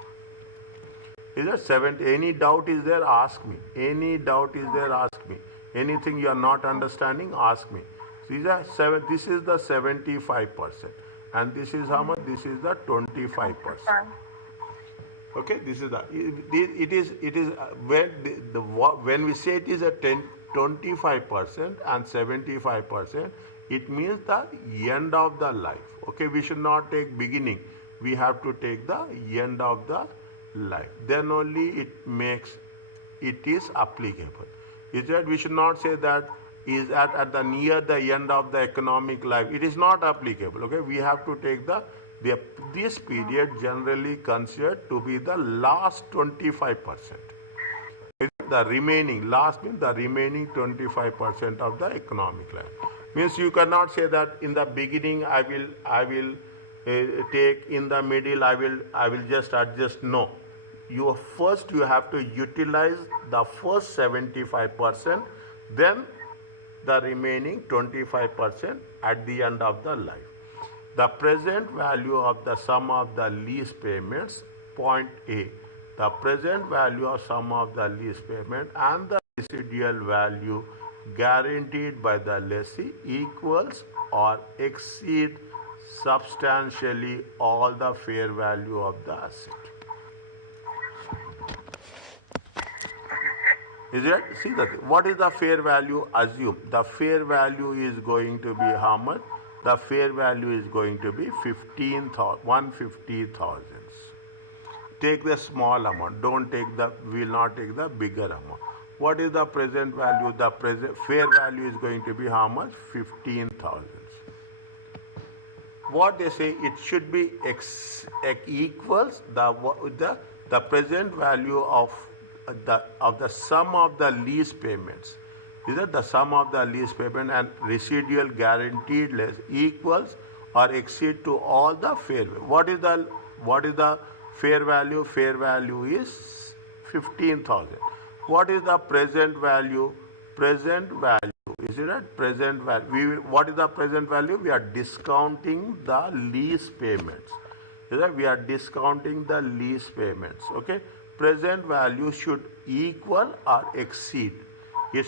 Is that 70? Any doubt is there? Ask me. Any doubt is there? Ask me. Anything you are not understanding, ask me. This is the 75%. And this is how much? This is the 25%. Okay, this is the it is when when we say it is a 25% and 75%, it means the end of the life. Okay, we should not take beginning. We have to take the end of the life. Then only it is applicable. Is that we should not say that is at the near the end of the economic life. It is not applicable. Okay, we have to take this period generally considered to be the last 25%. The remaining last means the remaining 25% of the economic life. Means you cannot say that in the beginning I will take, in the middle I will just adjust. No, you have to utilize the first 75%, then the remaining 25% at the end of the life. The present value of the sum of the lease payments, point A. The present value of sum of the lease payment and the residual value guaranteed by the lessee equals or exceed substantially all the fair value of the asset. Is it? See that. What is the fair value? Assume the fair value is going to be how much? The fair value is going to be 150,000. Take the small amount. Don't take the. Will not take the bigger amount. What is the present value? The present fair value is going to be how much? 15,000. What they say, it should be equals the present value of the sum of the lease payments. Is that the sum of the lease payment and residual guaranteed less equals or exceed to all the fair value. What is the fair value? Fair value is 15,000. What is the present value? Present value. Is it at present value? What is the present value? We are discounting the lease payments. Is that we are discounting the lease payments. Okay. Present value should equal or exceed. It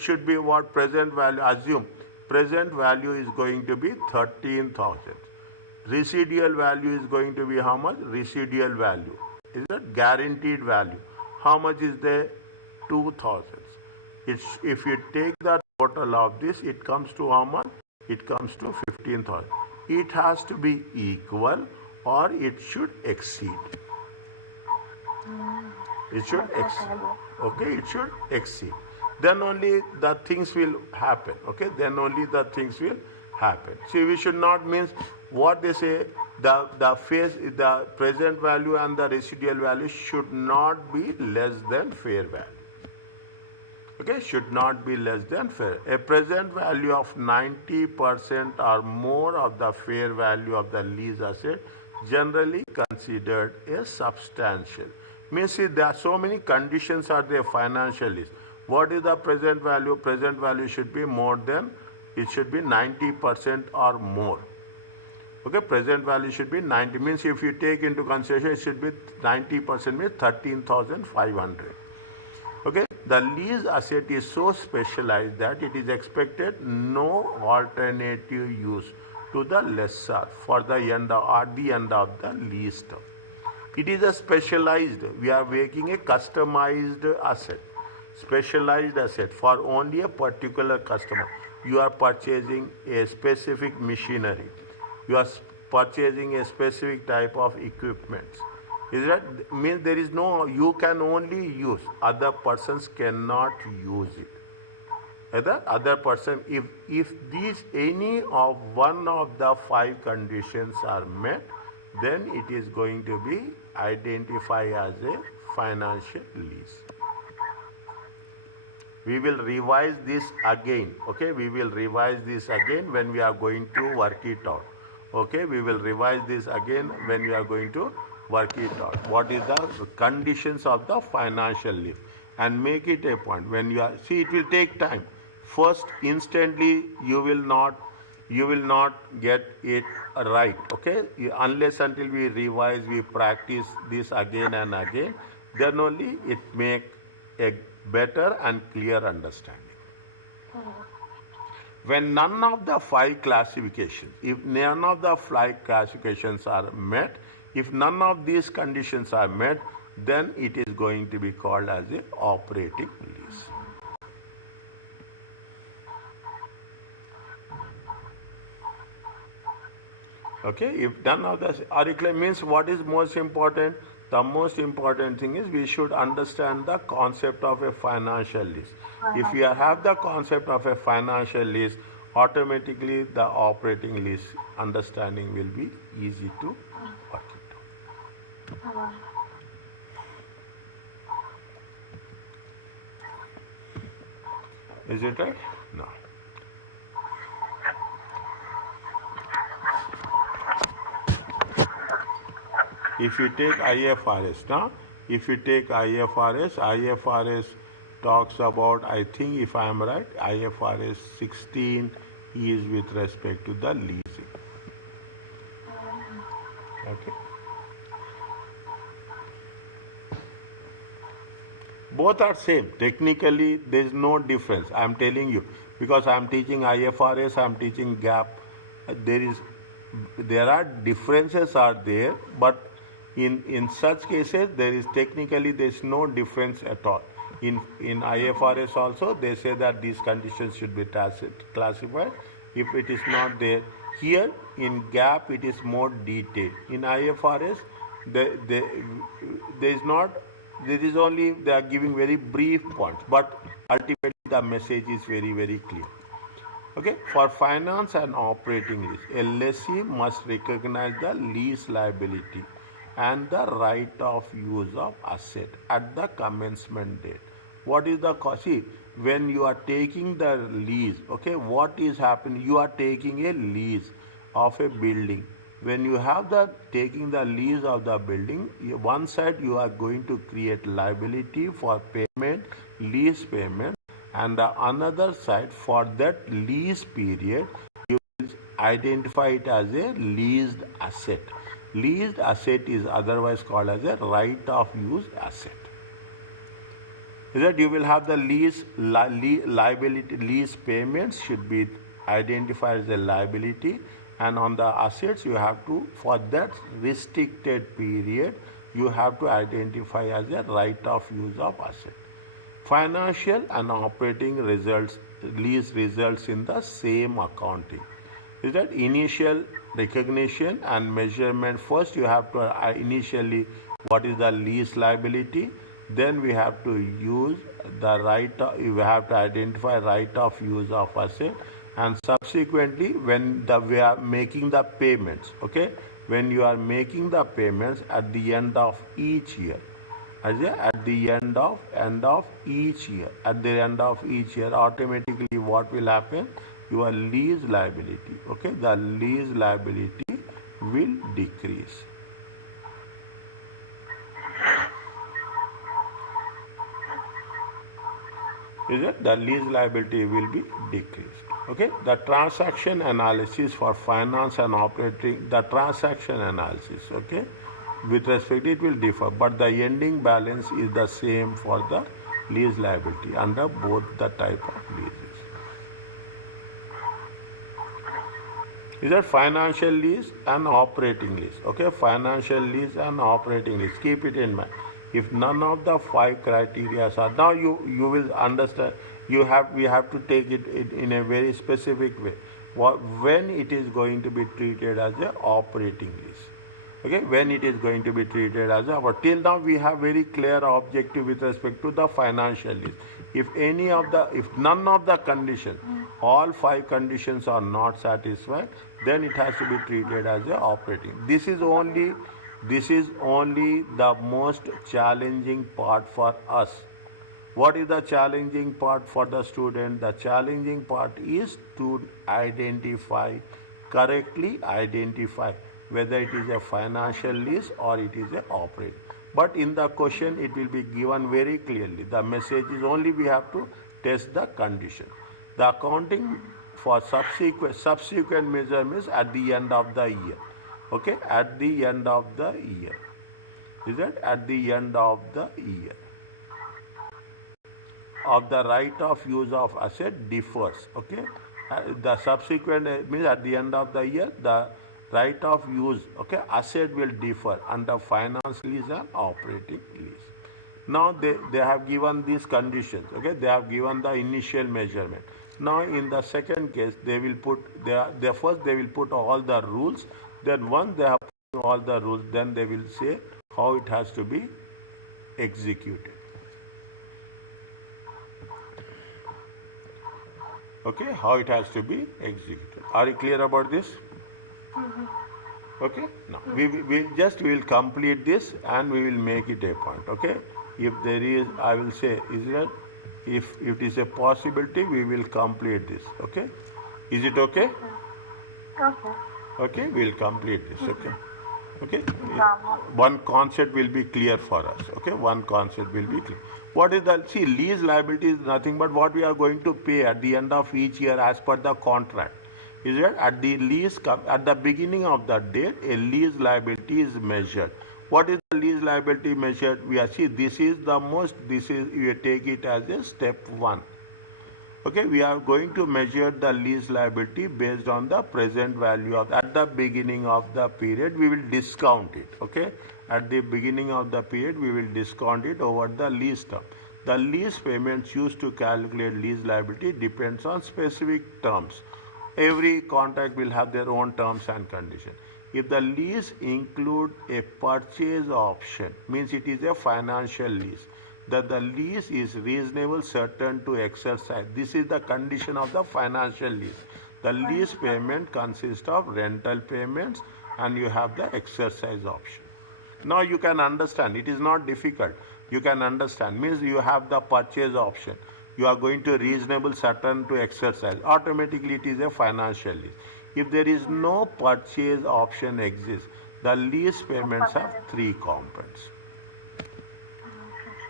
should be what? Present value. Assume present value is going to be 13,000. Residual value is going to be how much? Residual value. Is that guaranteed value? How much is there? 2,000. If you take the total of this, it comes to how much? It comes to 15,000. It has to be equal or it should exceed. It should exceed. Okay, it should exceed. Then only the things will happen. Okay, then only the things will happen. See, we should not means what they say. The present value and the residual value should not be less than fair value. Okay, should not be less than fair. A present value of 90% or more of the fair value of the lease asset generally considered as substantial. Means see, there are so many conditions are there financial lease. What is the present value? Present value should be more than, it should be 90% or more. Okay, present value should be 90. Means if you take into consideration, it should be 90% means 13,500. Okay, the lease asset is so specialized that it is expected no alternative use to the lessor for the end at the end of the lease term. It is a specialized. We are making a customized asset, specialized asset for only a particular customer. You are purchasing a specific machinery. You are purchasing a specific type of equipment. Is that means there is no, you can only use, other persons cannot use it. Other person, if these any of one of the 5 conditions are met, then it is going to be identified as a financial lease. We will revise this again. Okay, we will revise this again when we are going to work it out. Okay, we will revise this again when we are going to work it out. What is the conditions of the financial lease, and make it a point when you are, see, it will take time. First, instantly you will not get it right. Okay, unless until we revise, we practice this again and again, then only it make a better and clear understanding. When none of the five classifications, if none of the five classifications are met, if none of these conditions are met, then it is going to be called as a operating lease. Okay, if none of the or means what is most important? The most important thing is we should understand the concept of a financial lease. If you have the concept of a financial lease, automatically the operating lease understanding will be easy to work it. Is it right? No. If you take IFRS now, if you take IFRS talks about, I think if I am right, IFRS 16 is with respect to the leasing. Okay. Both are same. Technically, there is no difference. I am telling you because I am teaching IFRS, I am teaching GAAP. There are differences are there, but in such cases there is no difference at all. In IFRS also they say that these conditions should be classified. If it is not there here in GAAP, it is more detailed. In IFRS, there is not. There is only they are giving very brief points, but ultimately the message is very, very clear. Okay, for finance and operating lease, a lessee must recognize the lease liability and the right of use of asset at the commencement date. What is the cost? See, when you are taking the lease, okay, what is happening? You are taking a lease of a building. When you have the taking the lease of the building, one side you are going to create liability for payment, lease payment, and the another side for that lease period you will identify it as a leased asset. Leased asset is otherwise called as a right of use asset. Is that you will have the liability, lease payments should be identified as a liability, and on the assets you have to, for that restricted period, you have to identify as a right of use of asset. Financial and operating results, lease results in the same accounting. Is that initial recognition and measurement? First you have to initially what is the lease liability, then we have to use the you have to identify right of use of asset, and subsequently when we are making the payments, okay, when you are making the payments at the end of each year, at the end of each year, automatically what will happen? Your lease liability, okay, the lease liability will decrease. Is it? The lease liability will be decreased. Okay, the transaction analysis for finance and operating, the transaction analysis, okay, with respect it will differ, but the ending balance is the same for the lease liability under both the type of leases. Is that financial lease and operating lease? Okay, financial lease and operating lease. Keep it in mind. If none of the five criteria are, now you will understand. We have to take it in a very specific way. When it is going to be treated as a operating lease. Okay, when it is going to be treated as a, but till now we have very clear objective with respect to the financial lease. If none of the conditions, all five conditions are not satisfied, then it has to be treated as a operating. This is only the most challenging part for us. What is the challenging part for the student? The challenging part is to correctly identify whether it is a financial lease or it is a operating. But in the question it will be given very clearly. The message is only we have to test the condition. The accounting for subsequent measurements at the end of the year. Okay, at the end of the year. Is that at the end of the year? of the right of use of asset differs. Okay, the subsequent means at the end of the year the right of use, okay, asset will differ under finance lease and operating lease. Now they have given these conditions, okay, they have given the initial measurement. Now in the second case they will put they first they will put all the rules, then once they have put all the rules, then they will say how it has to be executed. Okay, how it has to be executed. Are you clear about this? Okay, now we will complete this and we will make it a point. Okay, if there is, I will say, is that if it is a possibility, we will complete this. Okay, is it okay? Okay. Okay, we will complete this. Okay, okay. Bravo. One concept will be clear for us. Okay, one concept will be clear. What is the, see, lease liability is nothing but what we are going to pay at the end of each year as per the contract. Is it at the lease at the beginning of the date a lease liability is measured. What is the lease liability measured? We are, see, this is the most, this is, you take it as a step one. Okay, we are going to measure the lease liability based on the present value of, at the beginning of the period we will discount it. Okay, at the beginning of the period we will discount it over the lease term. The lease payments used to calculate lease liability depends on specific terms. Every contract will have their own terms and conditions. If the lease include a purchase option, means it is a financial lease, that the lease is reasonable, certain to exercise. This is the condition of the financial lease. The lease payment consists of rental payments and you have the exercise option. Now you can understand, it is not difficult. You can understand, means you have the purchase option. You are going to reasonable, certain to exercise. Automatically it is a financial lease. If there is no purchase option exists, the lease payments have three components.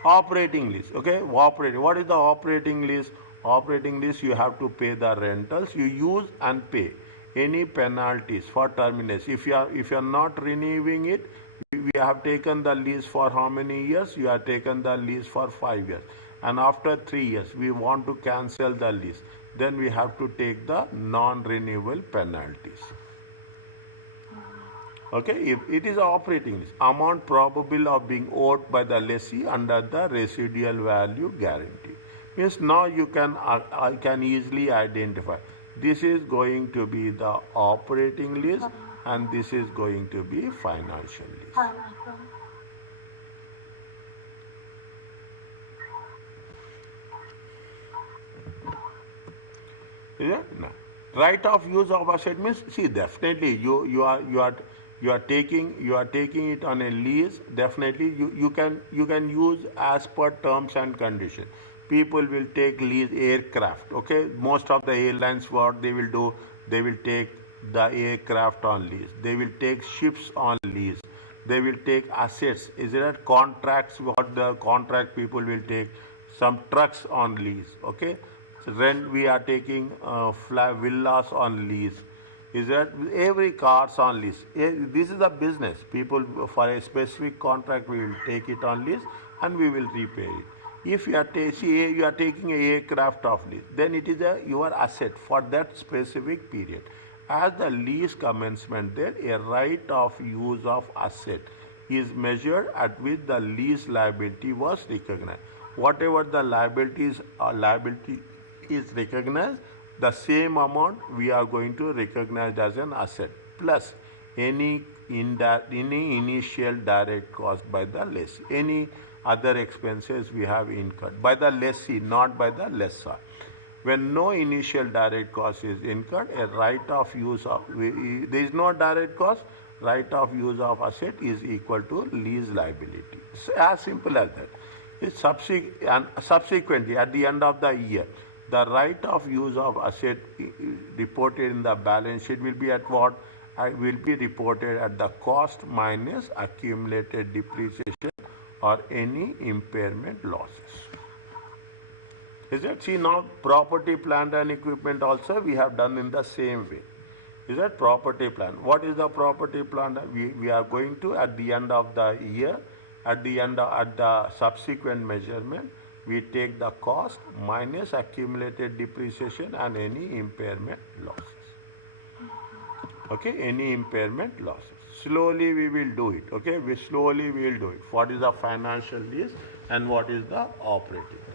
Operating lease, okay, operating. What is the operating lease? Operating lease, you have to pay the rentals, you use and pay. Any penalties for termination. If you are not renewing it, we have taken the lease for how many years? You have taken the lease for 5 years. And after 3 years, we want to cancel the lease. Then we have to take the non-renewal penalties. Okay, if it is operating lease, amount probable of being owed by the lessee under the residual value guarantee. Means now you can, I can easily identify. This is going to be the operating lease and this is going to be financial lease. Yeah? No. Right of use of asset means, see, definitely you are taking it on a lease. Definitely you can use as per terms and conditions. People will take lease aircraft. Okay, most of the airlines, what they will do, they will take the aircraft on lease. They will take ships on lease. They will take assets. Is it contracts? What the contract people will take some trucks on lease. Okay. Rent, we are taking villas on lease. Is that every cars on lease? This is a business. People for a specific contract we will take it on lease and we will repay it. If you are taking an aircraft off lease, then it is your asset for that specific period. As the lease commencement, there a right of use of asset is measured at which the lease liability was recognized. Whatever the liability is recognized, the same amount we are going to recognize as an asset plus any initial direct cost by the lessee, any other expenses we have incurred by the lessee, not by the lessor. When no initial direct cost is incurred, a right of use of, there is no direct cost, right of use of asset is equal to lease liability. It's as simple as that. It's subsequently, at the end of the year, the right of use of asset reported in the balance sheet will be at what? Will be reported at the cost minus accumulated depreciation or any impairment losses. Is that? See, now property, plant and equipment also we have done in the same way. Is that property plant? What is the property plant? We are going to, at the end of the year, at the subsequent measurement, we take the cost minus accumulated depreciation and any impairment losses. Okay, any impairment losses. Slowly we will do it. Okay, we will do it. What is the financial lease and what is the operating?